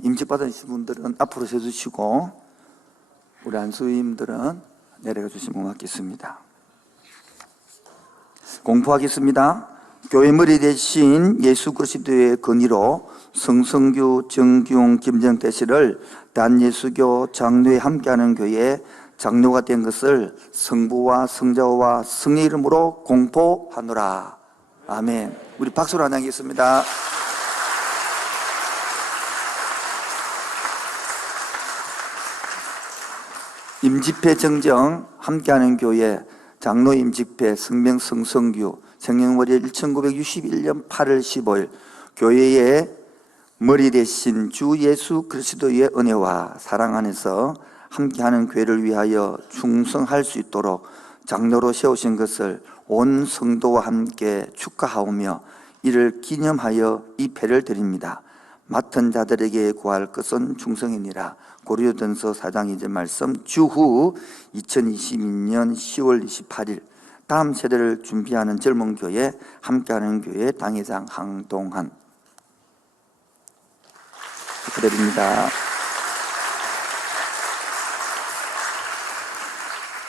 임직 받으신 분들은 앞으로 서주시고 우리 안수임들은 내려가 주시면 고맙겠습니다. 공포하겠습니다. 교회 머리 대신 예수 그리스도의 건의로 성성규, 정기용, 김정태 씨를 단예수교 장로에 함께하는 교회에 장로가 된 것을 성부와 성자와 성의 이름으로 공포하노라. 아멘. 우리 박수로 환영하겠습니다. 임집회 정정 함께하는 교회 장로 임집회 성명 성성규 생년월일 1961년 8월 15일 교회의 머리 대신 주 예수 그리스도의 은혜와 사랑 안에서 함께하는 교회를 위하여 충성할 수 있도록 장로로 세우신 것을 온 성도와 함께 축하하오며 이를 기념하여 이 패를 드립니다. 맡은 자들에게 구할 것은 충성이니라. 고린도전서 4장 2절 말씀. 주후 2022년 10월 28일 다음 세대를 준비하는 젊은 교회 함께하는 교회 당회장 항동한 축하드립니다.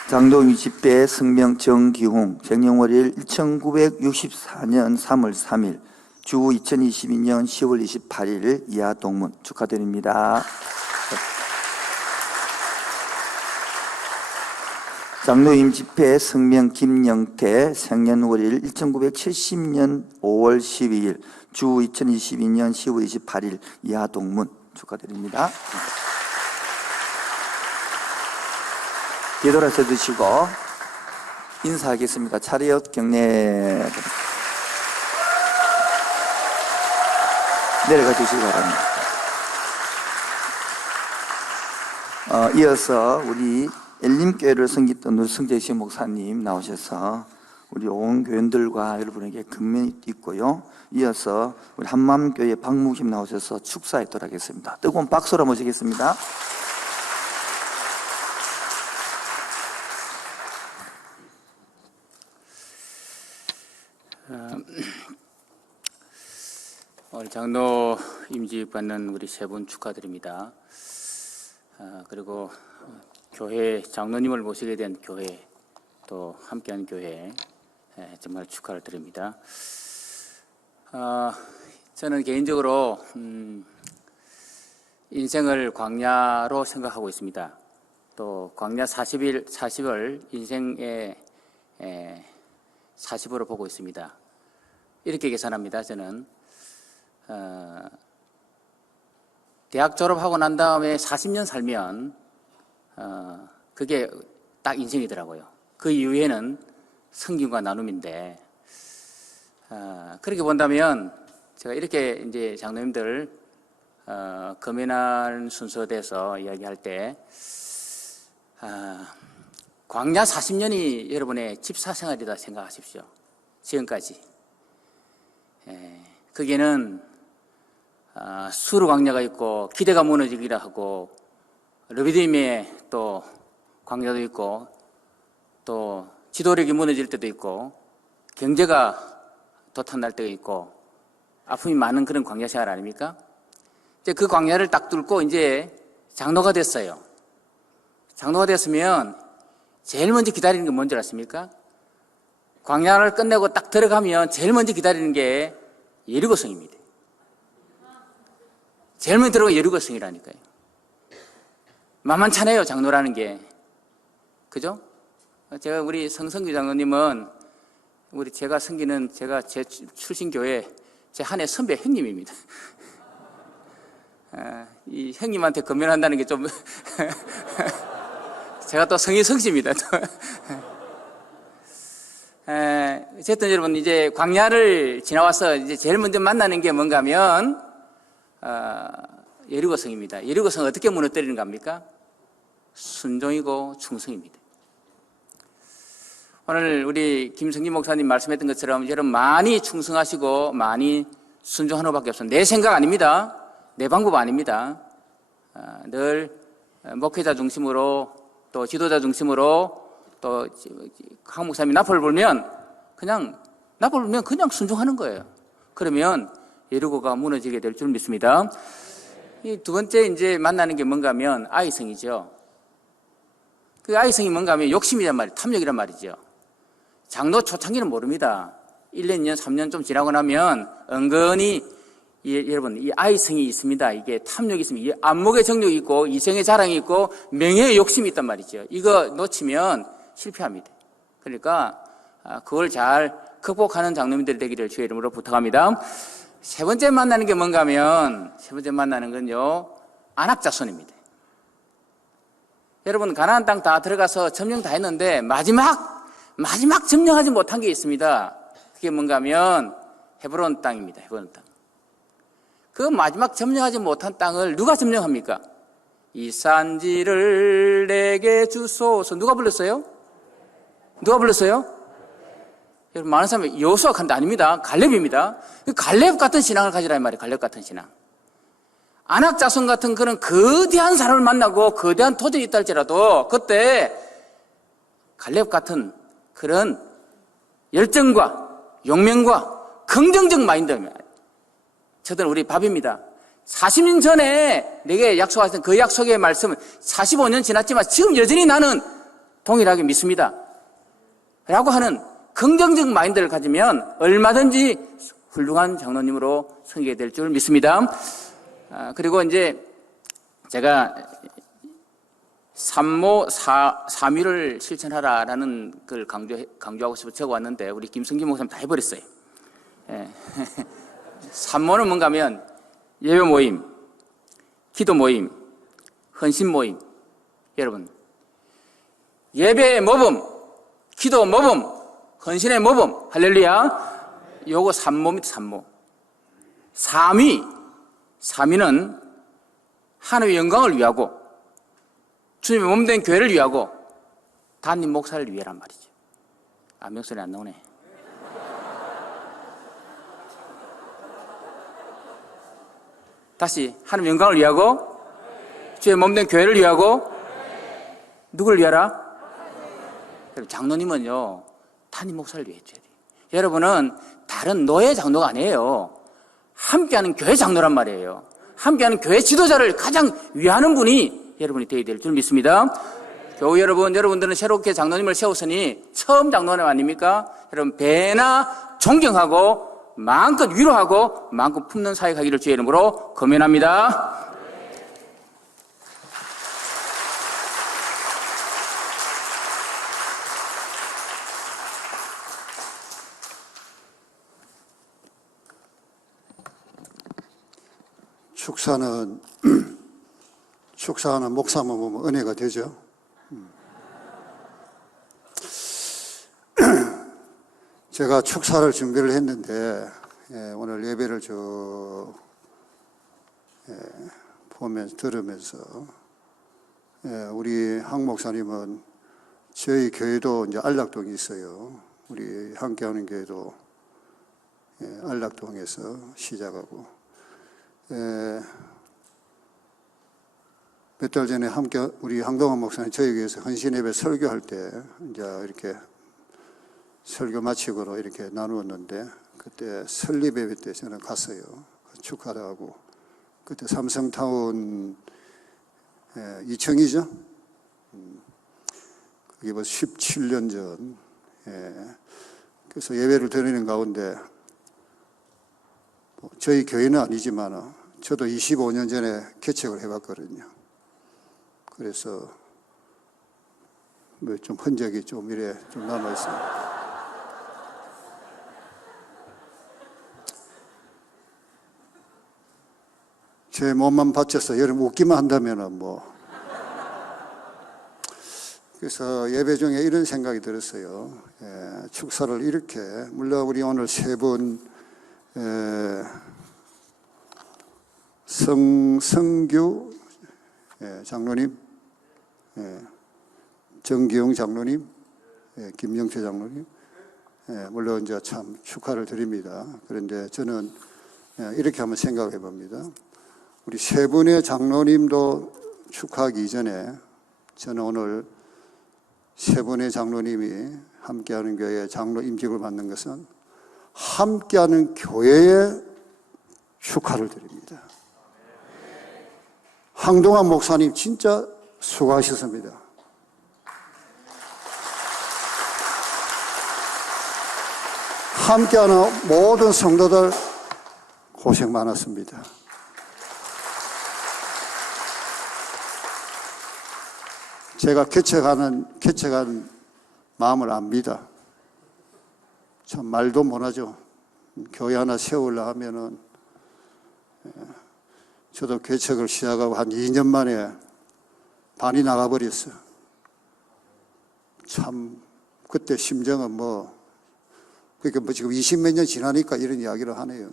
장로임 집회 성명 정기홍 생년월일 1964년 3월 3일 주 2022년 10월 28일 이하 동문 축하드립니다. 장로임 집회 성명 김영태 생년월일 1970년 5월 12일 주 2022년 10월 28일 이하 동문 축하드립니다. 뒤돌아서 드시고 인사하겠습니다. 차례역 경례 내려가 주시기 바랍니다. 이어서 우리 엘림교회를 섬기던 우리 성재식 목사님 나오셔서 우리 온 교인들과 여러분에게 근면이 있고요. 이어서 우리 한마음교회 박무김 나오셔서 축사하도록 하겠습니다. 뜨거운 박수로 모시겠습니다. 오늘 장로 임직 받는 우리 세 분 축하드립니다. 그리고 교회 장로님을 모시게 된 교회 또 함께하는 교회 정말 축하를 드립니다. 저는 개인적으로 인생을 광야로 생각하고 있습니다. 또 광야 40을 인생의 40으로 보고 있습니다. 이렇게 계산합니다. 저는 대학 졸업하고 난 다음에 40년 살면 그게 딱 인생이더라고요. 그 이후에는 성김과 나눔인데 그렇게 본다면 제가 이렇게 이제 장로님들 금연한 순서대에서 이야기할 때 광야 40년이 여러분의 집사생활이다 생각하십시오. 지금까지 거기에는 수르 광야가 있고 기대가 무너지기도 하고 르비딤의 또 광야도 있고 또 지도력이 무너질 때도 있고 경제가 도탄날 때가 있고 아픔이 많은 그런 광야 생활 아닙니까? 이제 그 광야를 딱 뚫고 이제 장로가 됐어요. 장로가 됐으면 제일 먼저 기다리는 게 뭔지 아십니까? 광야를 끝내고 딱 들어가면 제일 먼저 기다리는 게 여리고성입니다. 제일 먼저 들어가 여리고성이라니까요. 만만찮아요, 장로라는 게. 그죠? 제가 우리 성성규 장로님은 제가 섬기는 제 출신 교회 제 한 해 선배 형님입니다. 이 형님한테 금연한다는 게 좀 제가 또 성의 성씨입니다. 어쨌든 여러분 이제 광야를 지나와서 이제 제일 먼저 만나는 게 뭔가 하면 여리고성입니다. 여리고성 어떻게 무너뜨리는 겁니까? 순종이고 충성입니다. 오늘 우리 김성진 목사님 말씀했던 것처럼 여러분 많이 충성하시고 많이 순종하는 것밖에 없어요. 내 생각 아닙니다. 내 방법 아닙니다. 늘 목회자 중심으로 또 지도자 중심으로 또 강 목사님이 나팔을 불면 그냥 순종하는 거예요. 그러면 여리고가 무너지게 될 줄 믿습니다. 이 두 번째 이제 만나는 게 뭔가 하면 아이성이죠. 그 아이성이 뭔가 하면 욕심이란 말이에요. 탐욕이란 말이죠. 장로 초창기는 모릅니다. 1년, 2년, 3년 좀 지나고 나면 은근히 여러분 이 아이성이 있습니다. 이게 탐욕이 있습니다. 이 안목의 정욕이 있고 이성의 자랑이 있고 명예의 욕심이 있단 말이죠. 이거 놓치면 실패합니다. 그러니까 그걸 잘 극복하는 장로님들이 되기를 주의 이름으로 부탁합니다. 세 번째 만나는 게 뭔가 하면 세 번째 만나는 건요 안악자손입니다. 여러분 가나안 땅 다 들어가서 점령 다 했는데 마지막 점령하지 못한 게 있습니다. 그게 뭔가 하면 헤브론 땅입니다. 헤브론 땅. 그 마지막 점령하지 못한 땅을 누가 점령합니까? 이 산지를 내게 주소서. 누가 불렀어요? 누가 불렀어요? 여러분 많은 사람이 여호수아가 한 게 아닙니다. 갈렙입니다. 갈렙 같은 신앙을 가지라 이 말이에요. 갈렙 같은 신앙. 안악자손 같은 그런 거대한 사람을 만나고 거대한 도전이 있다 할지라도 그때 갈렙 같은 그런 열정과 용맹과 긍정적 마인드입니다. 저들은 우리 밥입니다. 40년 전에 내게 약속하신 그 약속의 말씀은 45년 지났지만 지금 여전히 나는 동일하게 믿습니다. 라고 하는 긍정적 마인드를 가지면 얼마든지 훌륭한 장로님으로 섬기게 될 줄 믿습니다. 그리고 이제 제가 삼모 사미를 실천하라라는 걸 강조하고 싶어 적어왔는데 우리 김성기 목사님 다 해버렸어요. 예. 삼모는 뭔가 하면 예배 모임, 기도 모임, 헌신 모임. 여러분 예배의 모범, 기도 모범, 헌신의 모범, 할렐루야. 요거 삼모입니다. 삼모. 삼위는 하나님의 영광을 위하고 주님의 몸된 교회를 위하고 담임 목사를 위해란 말이죠. 목소리 안 나오네. 다시 하나님의 영광을 위하고 주의 몸된 교회를 위하고 누구를 위하라? 장로님은요 담임 목사를 위해 줘야 돼요. 여러분은 다른 노예 장로가 아니에요. 함께하는 교회 장로란 말이에요. 함께하는 교회 지도자를 가장 위하는 분이 여러분이 되어야 될 줄 믿습니다. 교우 여러분들은 새롭게 장로님을 세웠으니 처음 장로님 아닙니까? 여러분 배나 존경하고 마음껏 위로하고 마음껏 품는 사역하기를 주의 이름으로 권면합니다. 축사하는 목사만 보면 은혜가 되죠. 제가 축사를 준비를 했는데 오늘 예배를 들으면서 우리 한 목사님은 저희 교회도 이제 안락동이 있어요. 우리 함께하는 교회도 안락동에서 시작하고 몇 달 전에 함께 우리 황동환 목사님 저희 교회에서 헌신 예배 설교할 때 이제 이렇게 설교 마치고로 이렇게 나누었는데 그때 설립 예배 때 저는 갔어요. 축하하고 그때 삼성타운 2층이죠. 그게 뭐 17년 전. 그래서 예배를 드리는 가운데 저희 교회는 아니지만 저도 25년 전에 개척을 해봤거든요. 그래서 뭐 좀 흔적이 좀 이래 좀 남아있어요. 제 몸만 바쳐서 여러분 웃기만 한다면은 뭐. 그래서 예배 중에 이런 생각이 들었어요. 축사를 이렇게, 물론 우리 오늘 세 분, 성규 장로님, 정기용 장로님, 김영태 장로님, 물론 이제 참 축하를 드립니다. 그런데 저는 이렇게 한번 생각해 봅니다. 우리 세 분의 장로님도 축하하기 이전에 저는 오늘 세 분의 장로님이 함께하는 교회의 장로 임직을 받는 것은 함께하는 교회에 축하를 드립니다. 황동환 목사님 진짜 수고하셨습니다. 함께하는 모든 성도들 고생 많았습니다. 제가 개척한 마음을 압니다. 참 말도 못하죠. 교회 하나 세우려 하면은 저도 개척을 시작하고 한 2년 만에 반이 나가버렸어요. 참 그때 심정은 그러니까 지금 20몇 년 지나니까 이런 이야기를 하네요.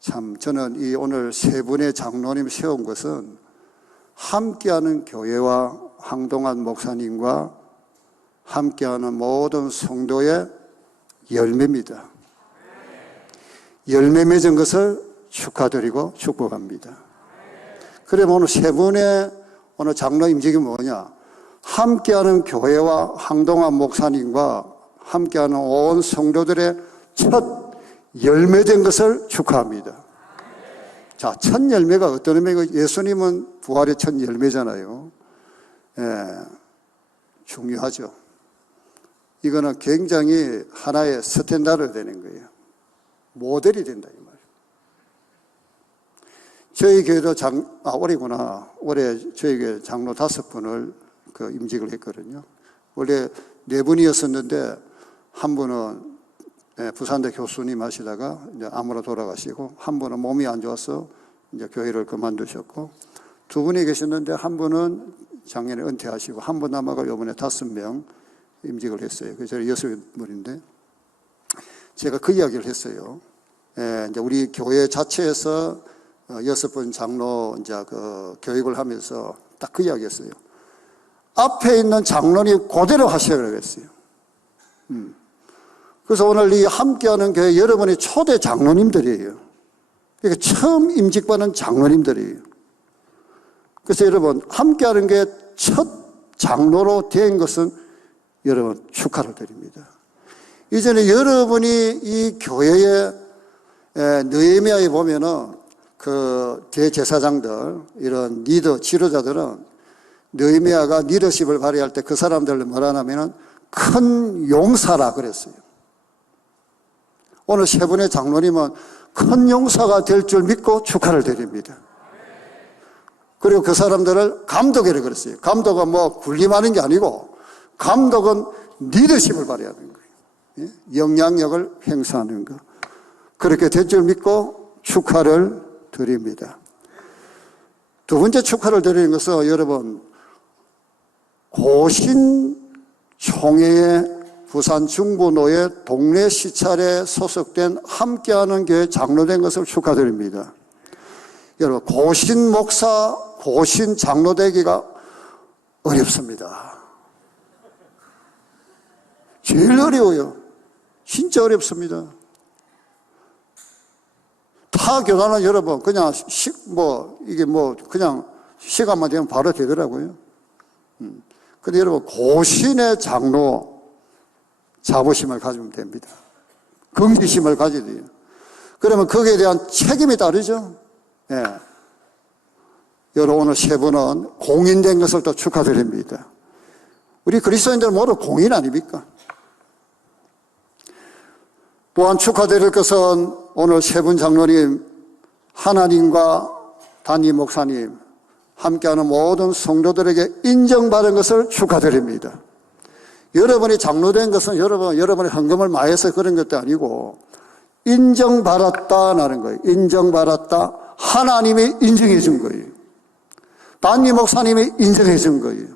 참 저는 이 오늘 세 분의 장로님 세운 것은 함께하는 교회와 황동환 목사님과 함께하는 모든 성도의 열매입니다. 열매 맺은 것을 축하드리고 축복합니다. 그래 오늘 세 분의 오늘 장로 임직이 뭐냐? 함께하는 교회와 황동환 목사님과 함께하는 온 성도들의 첫 열매된 것을 축하합니다. 자, 첫 열매가 어떤 열매가? 예수님은 부활의 첫 열매잖아요. 중요하죠. 이거는 굉장히 하나의 스탠다드 되는 거예요. 모델이 된다 이 말이에요. 저희 교회도 올해구나. 올해 저희 교회 장로 5분을 임직을 했거든요. 원래 4분이었었는데 한 분은 부산대 교수님 하시다가 이제 암으로 돌아가시고, 한 분은 몸이 안 좋아서 이제 교회를 그만두셨고, 2분이 계셨는데 한 분은 작년에 은퇴하시고, 한 분 남아가 이번에 5명 임직을 했어요. 그래서 6분인데 제가 그 이야기를 했어요. 이제 우리 교회 자체에서 6분 장로 이제 교육을 하면서 딱 그 이야기 했어요. 앞에 있는 장로님 그대로 하시라고 했어요. 그래서 오늘 이 함께하는 교회 여러분이 초대 장로님들이에요. 그러니까 처음 임직받는 장로님들이에요. 그래서 여러분 함께하는 교회 첫 장로로 된 것은 여러분 축하를 드립니다. 이전에 여러분이 이 교회에 느헤미야에 보면은 그 대제사장들 이런 리더 지도자들은 느헤미야가 리더십을 발휘할 때 그 사람들을 뭐라 하냐면은 큰 용사라 그랬어요. 오늘 세 분의 장로님은 큰 용사가 될 줄 믿고 축하를 드립니다. 그리고 그 사람들을 감독이라고 그랬어요. 감독은 군림하는 게 아니고 감독은 리더십을 발휘하는 거예요. 영향력을 행사하는 거. 그렇게 될 줄 믿고 축하를 드립니다. 두 번째 축하를 드리는 것은 여러분 고신총회의 부산 중부노예 동네 시찰에 소속된 함께하는 교회 장로된 것을 축하드립니다. 여러분 고신 목사, 고신 장로 되기가 어렵습니다. 제일 어려워요. 진짜 어렵습니다. 타 교단은 여러분 그냥 그냥 시간만 되면 바로 되더라고요. 근데 여러분 고신의 장로 자부심을 가지면 됩니다. 긍지심을 가져야 돼요. 그러면 거기에 대한 책임이 따르죠. 여러분 오늘 세 분은 공인된 것을 또 축하드립니다. 우리 그리스도인들 모두 공인 아닙니까? 또한 축하드릴 것은 오늘 세 분 장로님, 하나님과 담임 목사님, 함께하는 모든 성도들에게 인정받은 것을 축하드립니다. 여러분이 장로된 것은 여러분의 헌금을 많이 해서 그런 것도 아니고 인정받았다는 거예요. 인정받았다. 하나님이 인정해 준 거예요. 담임 목사님이 인정해 준 거예요.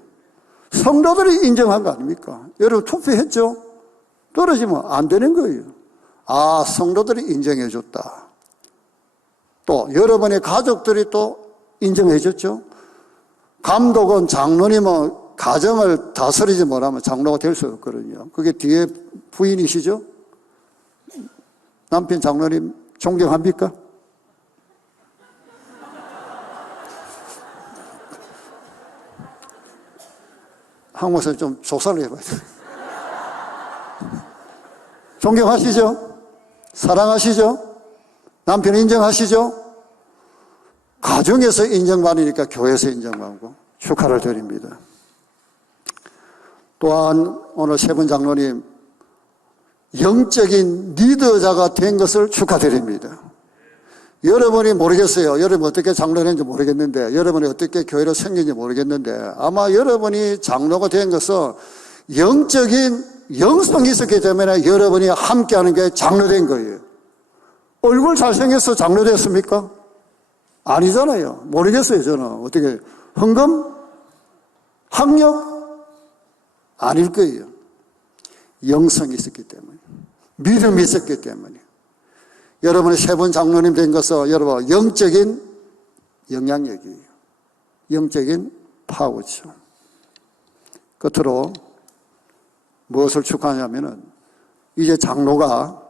성도들이 인정한 거 아닙니까? 여러분 투표했죠? 떨어지면 안 되는 거예요. 아, 성도들이 인정해 줬다. 또 여러분의 가족들이 또 인정해 줬죠? 감독은 장로님은 가정을 다스리지 못하면 장로가 될 수 없거든요. 그게 뒤에 부인이시죠? 남편 장로님 존경합니까? 한 목사님 좀 조사를 해봐야 돼요. 존경하시죠? 사랑하시죠? 남편 인정하시죠? 가정에서 인정받으니까 교회에서 인정받고 축하를 드립니다. 또한 오늘 세 분 장로님 영적인 리더자가 된 것을 축하드립니다. 여러분이 모르겠어요. 여러분 어떻게 장로를 했는지 모르겠는데, 여러분이 어떻게 교회를 섬기는지 모르겠는데, 아마 여러분이 장로가 된 것은 영적인 영성이 있었기 때문에 여러분이 함께하는 게 장로된 거예요. 얼굴 잘생겨서 장로 됐습니까? 아니잖아요. 모르겠어요. 저는 어떻게 헌금? 학력? 아닐 거예요. 영성이 있었기 때문에, 믿음이 있었기 때문에. 여러분이 세 번 장로님 된 것은 여러분 영적인 영향력이에요. 영적인 파워죠. 끝으로 무엇을 축하하냐면은 이제 장로가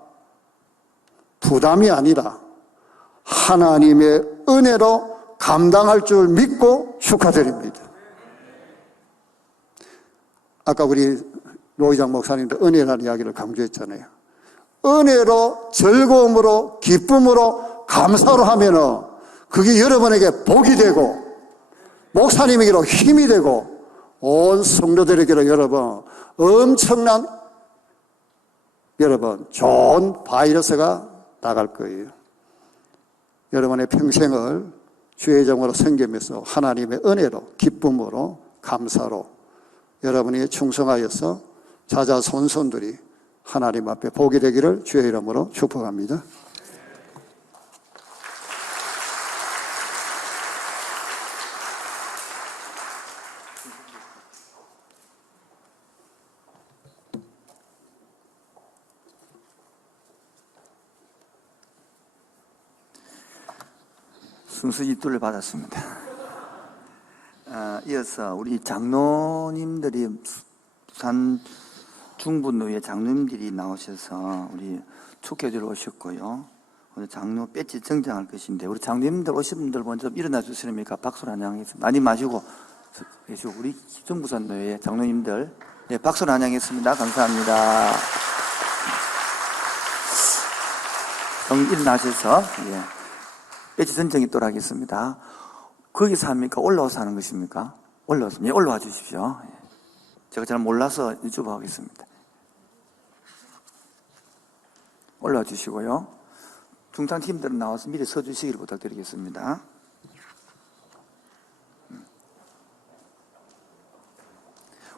부담이 아니라 하나님의 은혜로 감당할 줄 믿고 축하드립니다. 아까 우리 로이장 목사님도 은혜라는 이야기를 강조했잖아요. 은혜로 즐거움으로 기쁨으로 감사로 하면은 그게 여러분에게 복이 되고 목사님에게로 힘이 되고 온 성도들에게로 여러분 엄청난 여러분 좋은 바이러스가 나갈 거예요. 여러분의 평생을 주의 종으로 섬기면서 하나님의 은혜로 기쁨으로 감사로 여러분이 충성하여서 자자손손들이 하나님 앞에 복이 되기를 주의 이름으로 축복합니다. 순수지도를 받았습니다. 이어서 우리 장로님들이 부산 중부노회 장로님들이 나오셔서 우리 축하해주러 오셨고요. 오늘 장로 배지 정장할 것인데 우리 장로님들 오신 분들 먼저 일어나 주시렵니까? 박수를 환영하겠습니다. 많이 마시고 우리 정부산노회 장로님들 네, 박수를 환영했습니다. 감사합니다. 일어나셔서 예, 배지 선정이 또 하겠습니다. 거기서 합니까? 올라와서 하는 것입니까? 올라와서 예, 올라와 주십시오. 예. 제가 잘 몰라서 유튜브 하겠습니다. 올라와 주시고요. 중탄팀들은 나와서 미리 서 주시기를 부탁드리겠습니다.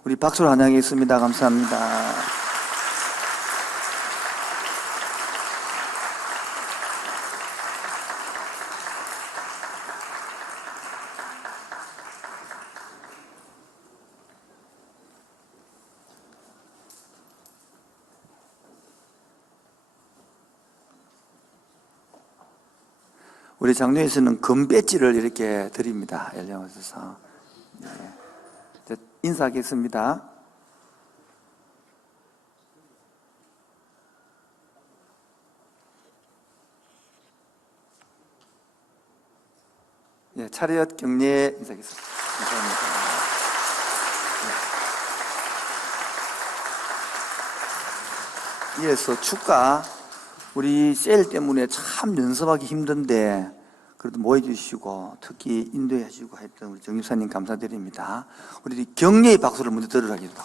우리 박수로 환영하겠습니다. 감사합니다. 우리 장로에서는 금 배지를 이렇게 드립니다. 연령하셔서 네. 인사하겠습니다. 네, 차렷 경례 인사하겠습니다. 감사합니다. 네. 이어서 축가 우리 셀 때문에 참 연습하기 힘든데 그래도 모여주시고 특히 인도해 주시고 했던 우리 정집사님 감사드립니다. 우리 격려의 박수를 먼저 들으라기도.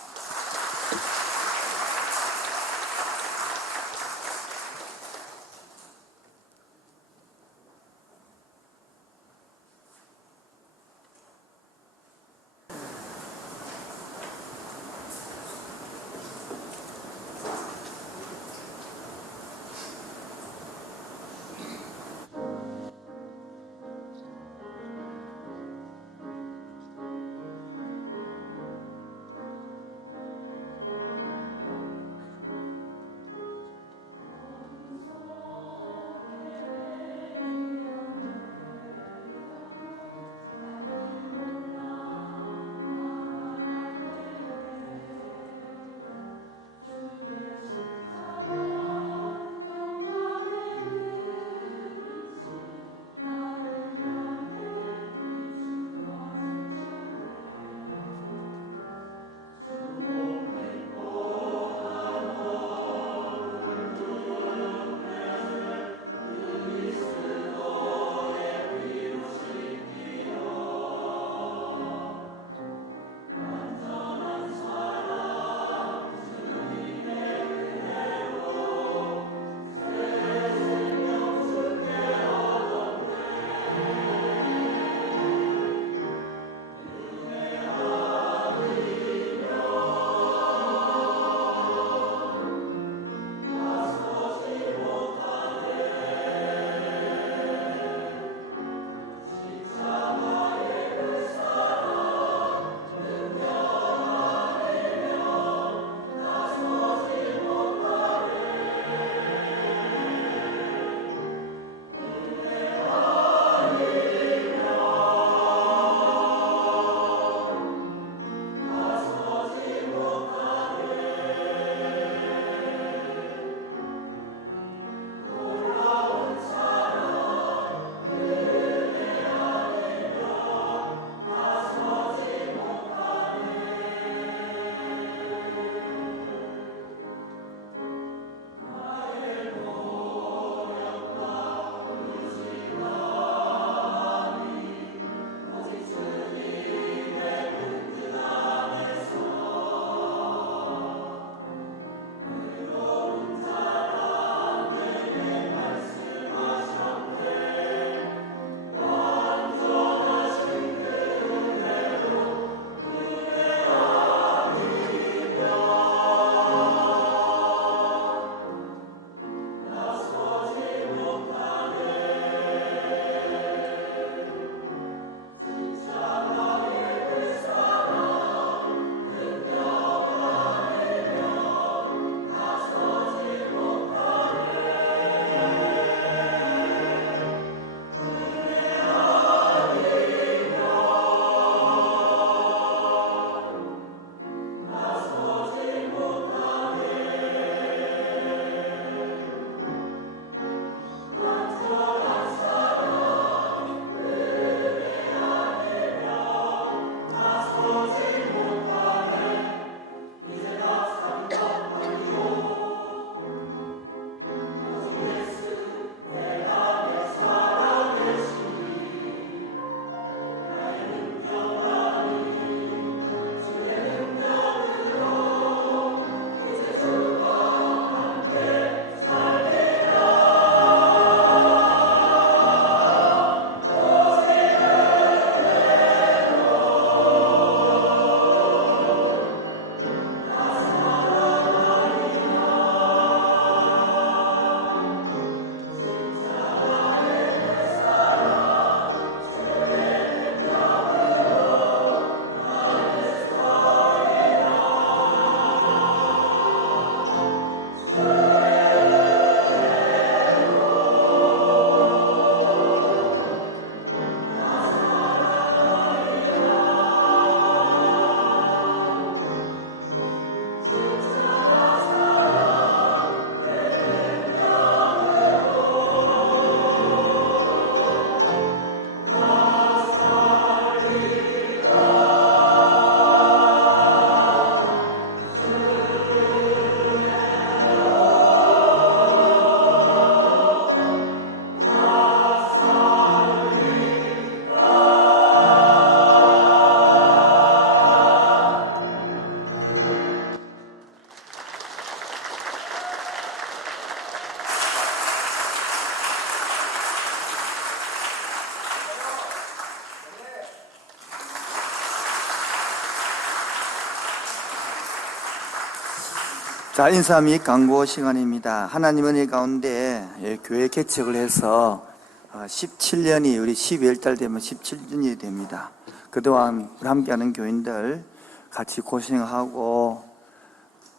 자, 인사 및 강구 시간입니다. 하나님 은혜 가운데 교회 개척을 해서 17년이 우리 12월달 되면 17년이 됩니다. 그동안 함께하는 교인들 같이 고생하고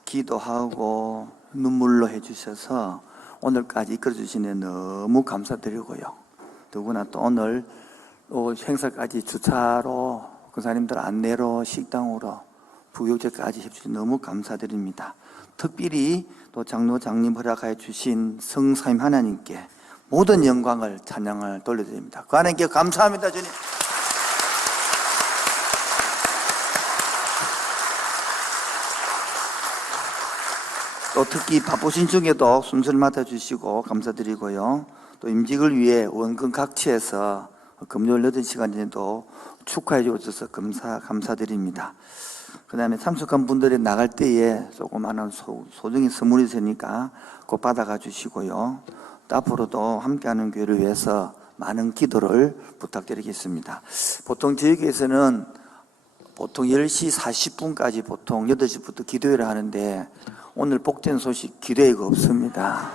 기도하고 눈물로 해주셔서 오늘까지 이끌어주시네 너무 감사드리고요. 더구나 또 오늘 행사까지 주차로 권사님들 안내로 식당으로 부교제까지 해주셔서 너무 감사드립니다. 특별히 또 장로 장님 허락하여 주신 성삼위 하나님께 모든 영광을 찬양을 돌려드립니다. 그 하나님께 감사합니다. 주님. 또 특히 바쁘신 중에도 순서를 맡아주시고 감사드리고요. 또 임직을 위해 원근 각지에서 금요일 늦은 시간에도 축하해 주셔서 감사드립니다. 그 다음에 참석한 분들이 나갈 때에 조그마한 소정의 선물이 있으니까 꼭 받아가 주시고요. 또 앞으로도 함께하는 교회를 위해서 많은 기도를 부탁드리겠습니다. 보통 저희 교회에서는 보통 10시 40분까지 보통 8시부터 기도회를 하는데 오늘 복된 소식 기도회가 없습니다.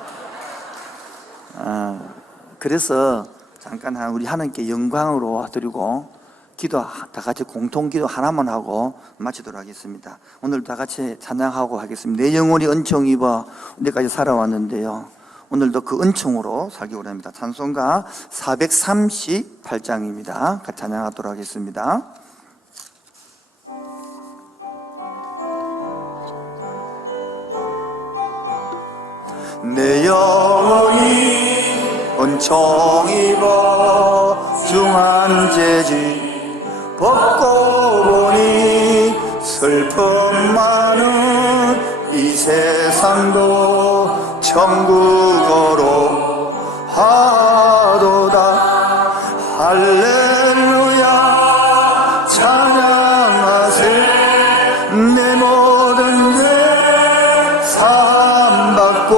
그래서 잠깐 우리 하나님께 영광으로 드리고 기도 다 같이 공통기도 하나만 하고 마치도록 하겠습니다. 오늘 다 같이 찬양하고 하겠습니다. 내 영혼이 은총 입어 내까지 살아왔는데요. 오늘도 그 은총으로 살기 원합니다. 찬송가 438장입니다. 같이 찬양하도록 하겠습니다. 내 영혼이 은총 입어 중한 죄지 벗고 보니 슬픔 많은 이 세상도 천국으로 하도다. 할렐루야 찬양하세. 내 모든 죄 사함받고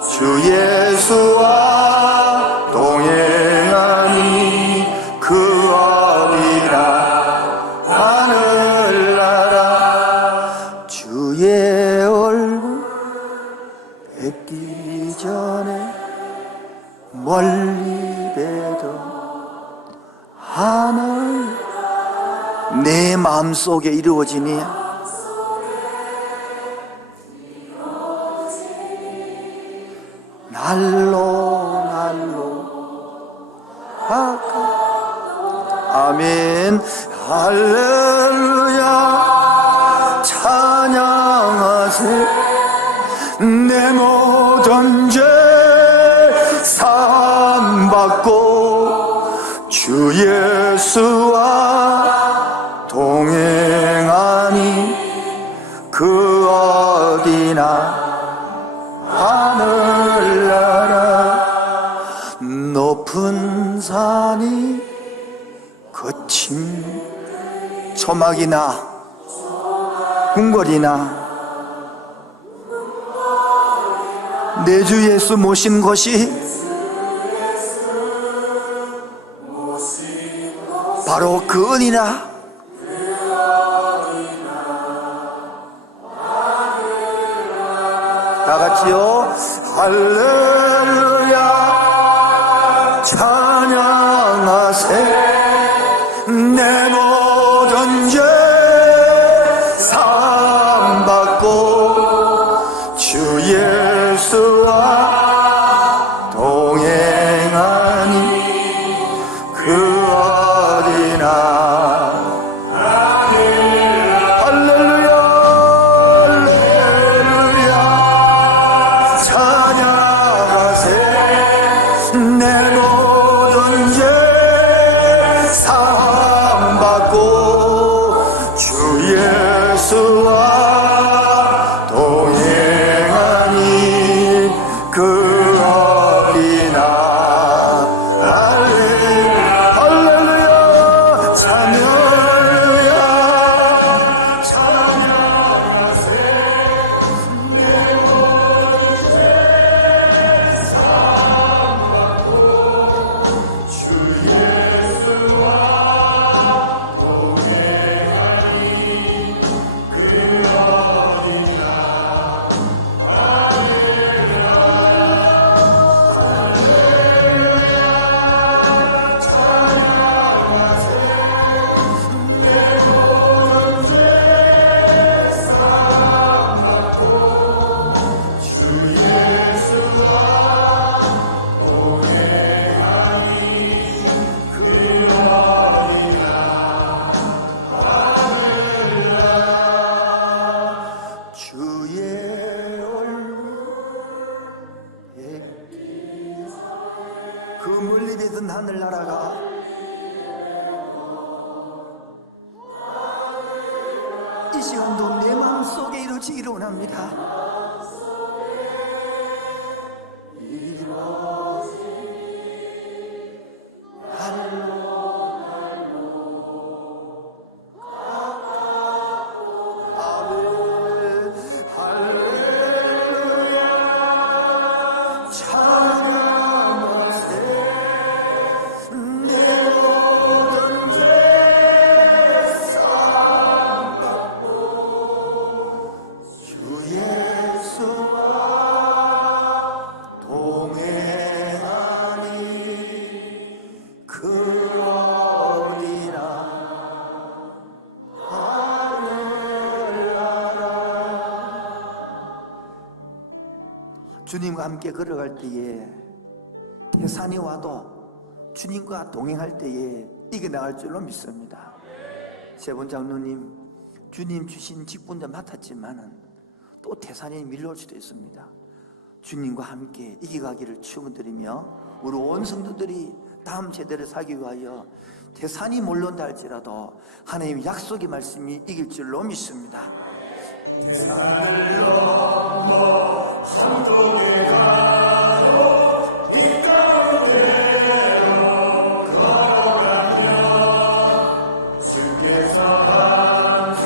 주 예수와 동행하니 그 어디나 하늘나라. 주의 얼굴 뵙기 전에 멀리 뵈도 하늘 내 마음속에 이루어지니 날로 아멘. 할렐루야 찬양하세. 내 모든 죄 사함받고 주 예수와 동행하니 그 어디나 하늘나라. 높은 산이 거친 초막이나 궁궐이나 내 주 예수 모신 곳이 바로 그 은이나 다 같이요. 할렐루야 찬양하세. 내 모든 죄 사함받고 주 예수와 동행하니 그 어디나 내 모든 죄 사함받고 주 예수와 동행하니 그 어디나 할렐루야 찬양하세. 내 모든 죄 주 예수와 동행하니 그 이 시간도 내 마음속에 이루어지기를 원합니다. 주님과 함께 걸어갈 때에 태산이 와도 주님과 동행할 때에 이겨나갈 줄로 믿습니다. 세번 장로님, 주님 주신 직분도 맡았지만은 또 태산이 밀려올 수도 있습니다. 주님과 함께 이겨가기를 축원드리며 우리 온 성도들이 다음 세대를 살기 위하여 태산이 몰려온다 할지라도 하나님의 약속의 말씀이 이길 줄로 믿습니다. 태산을 넘어 산독에 가도 빛가운데로 걸어가며 주께서 항상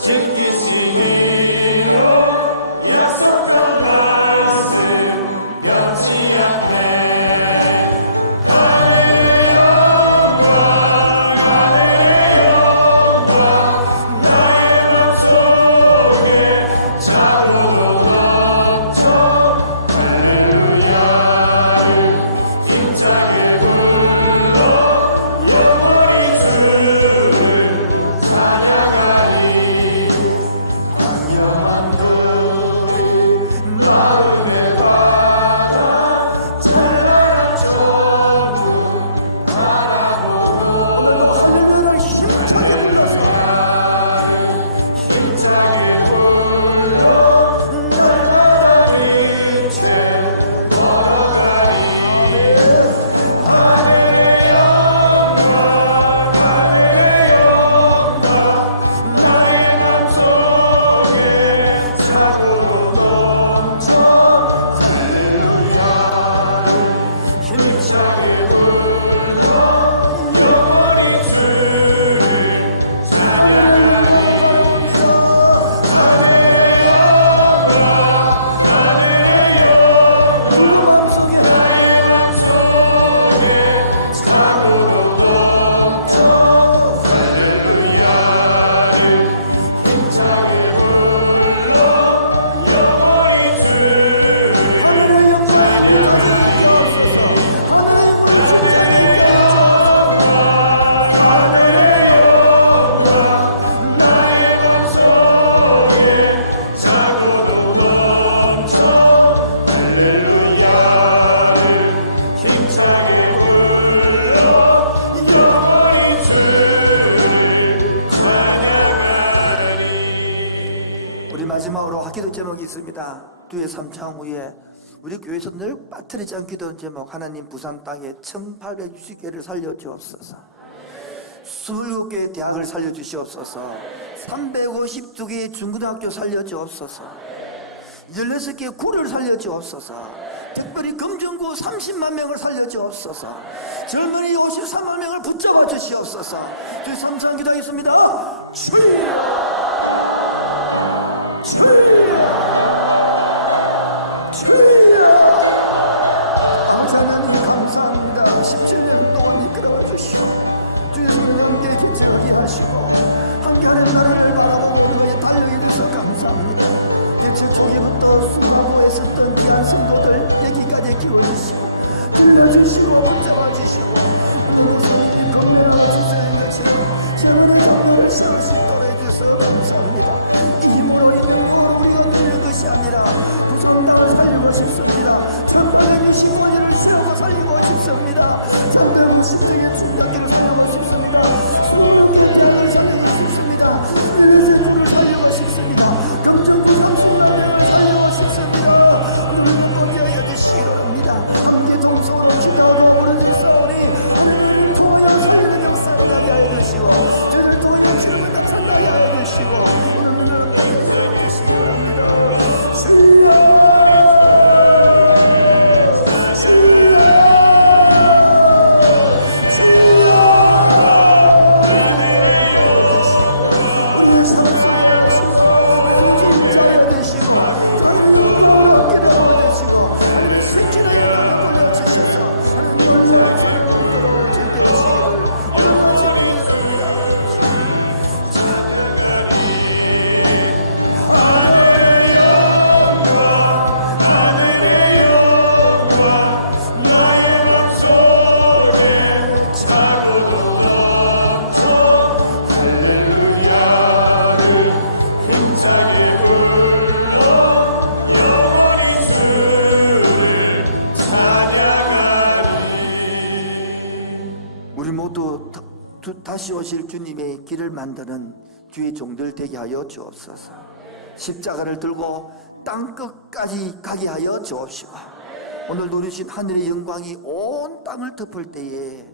지키시기로 약속한 말씀 변치 않게 마지막으로 기도 제목이 있습니다. 뒤에 3창 후에 우리 교회에서 늘 빠뜨리지 않게 기도하는 제목, 하나님 부산 땅에 1860개를 살려주옵소서, 27개의 대학을 살려주시옵소서, 352개의 중고등학교 살려주옵소서, 16개의 구를 살려주옵소서, 특별히 금정구 30만 명을 살려주옵소서, 젊은이 53만 명을 붙잡아 주시옵소서. 주의 3창 기도하겠습니다. 주여! 하나님 감사합니다. 17년 동안 이끌어가 주시고 주의 성령께 기적하게 하시고 함께하는 나라를 바라보고 우리의 달려게 해주셔서 감사합니다. 예측 초기부터 수고하고 있었던 귀한 성도들 여기까지 키워주시고 들려주시고 붙잡아주시고 우리 성령이 건면하고 주시는 것처럼 저는 정령을 세울 수 있도록 해주셔서 감사합니다. 이 힘으로 있는 힘으로 우리가 누리는 것이 아니라 무서운 나라를 살리고 싶습니다. 천국의 신권을 세우고 살리고 싶습니다. 참된 진정의 중장기를 살리고 싶습니다. 수많은 기적을 살리고 싶습니다. 인생을 살리고 싶습니다. 감정주 30만을 살리고 싶습니다. 하나님 동의하게 해주시기 바랍니다. 함께 동서로 기도하고 오래된 싸우니 하나님을 통하여 살리는 역사를 나게 해주시고 저를 통하여 주님을 나타나게 해주시고 다시 오실 주님의 길을 만드는 주의 종들 되게 하여 주옵소서. 십자가를 들고 땅 끝까지 가게 하여 주옵시고, 오늘 누리신 하늘의 영광이 온 땅을 덮을 때에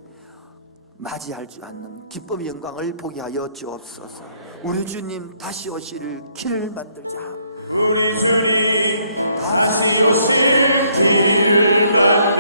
맞이할 줄 아는 기쁨의 영광을 보게 하여 주옵소서. 우리 주님 다시 오실 길을 만들자. 우리 주님 다시 오실 길을 만들자.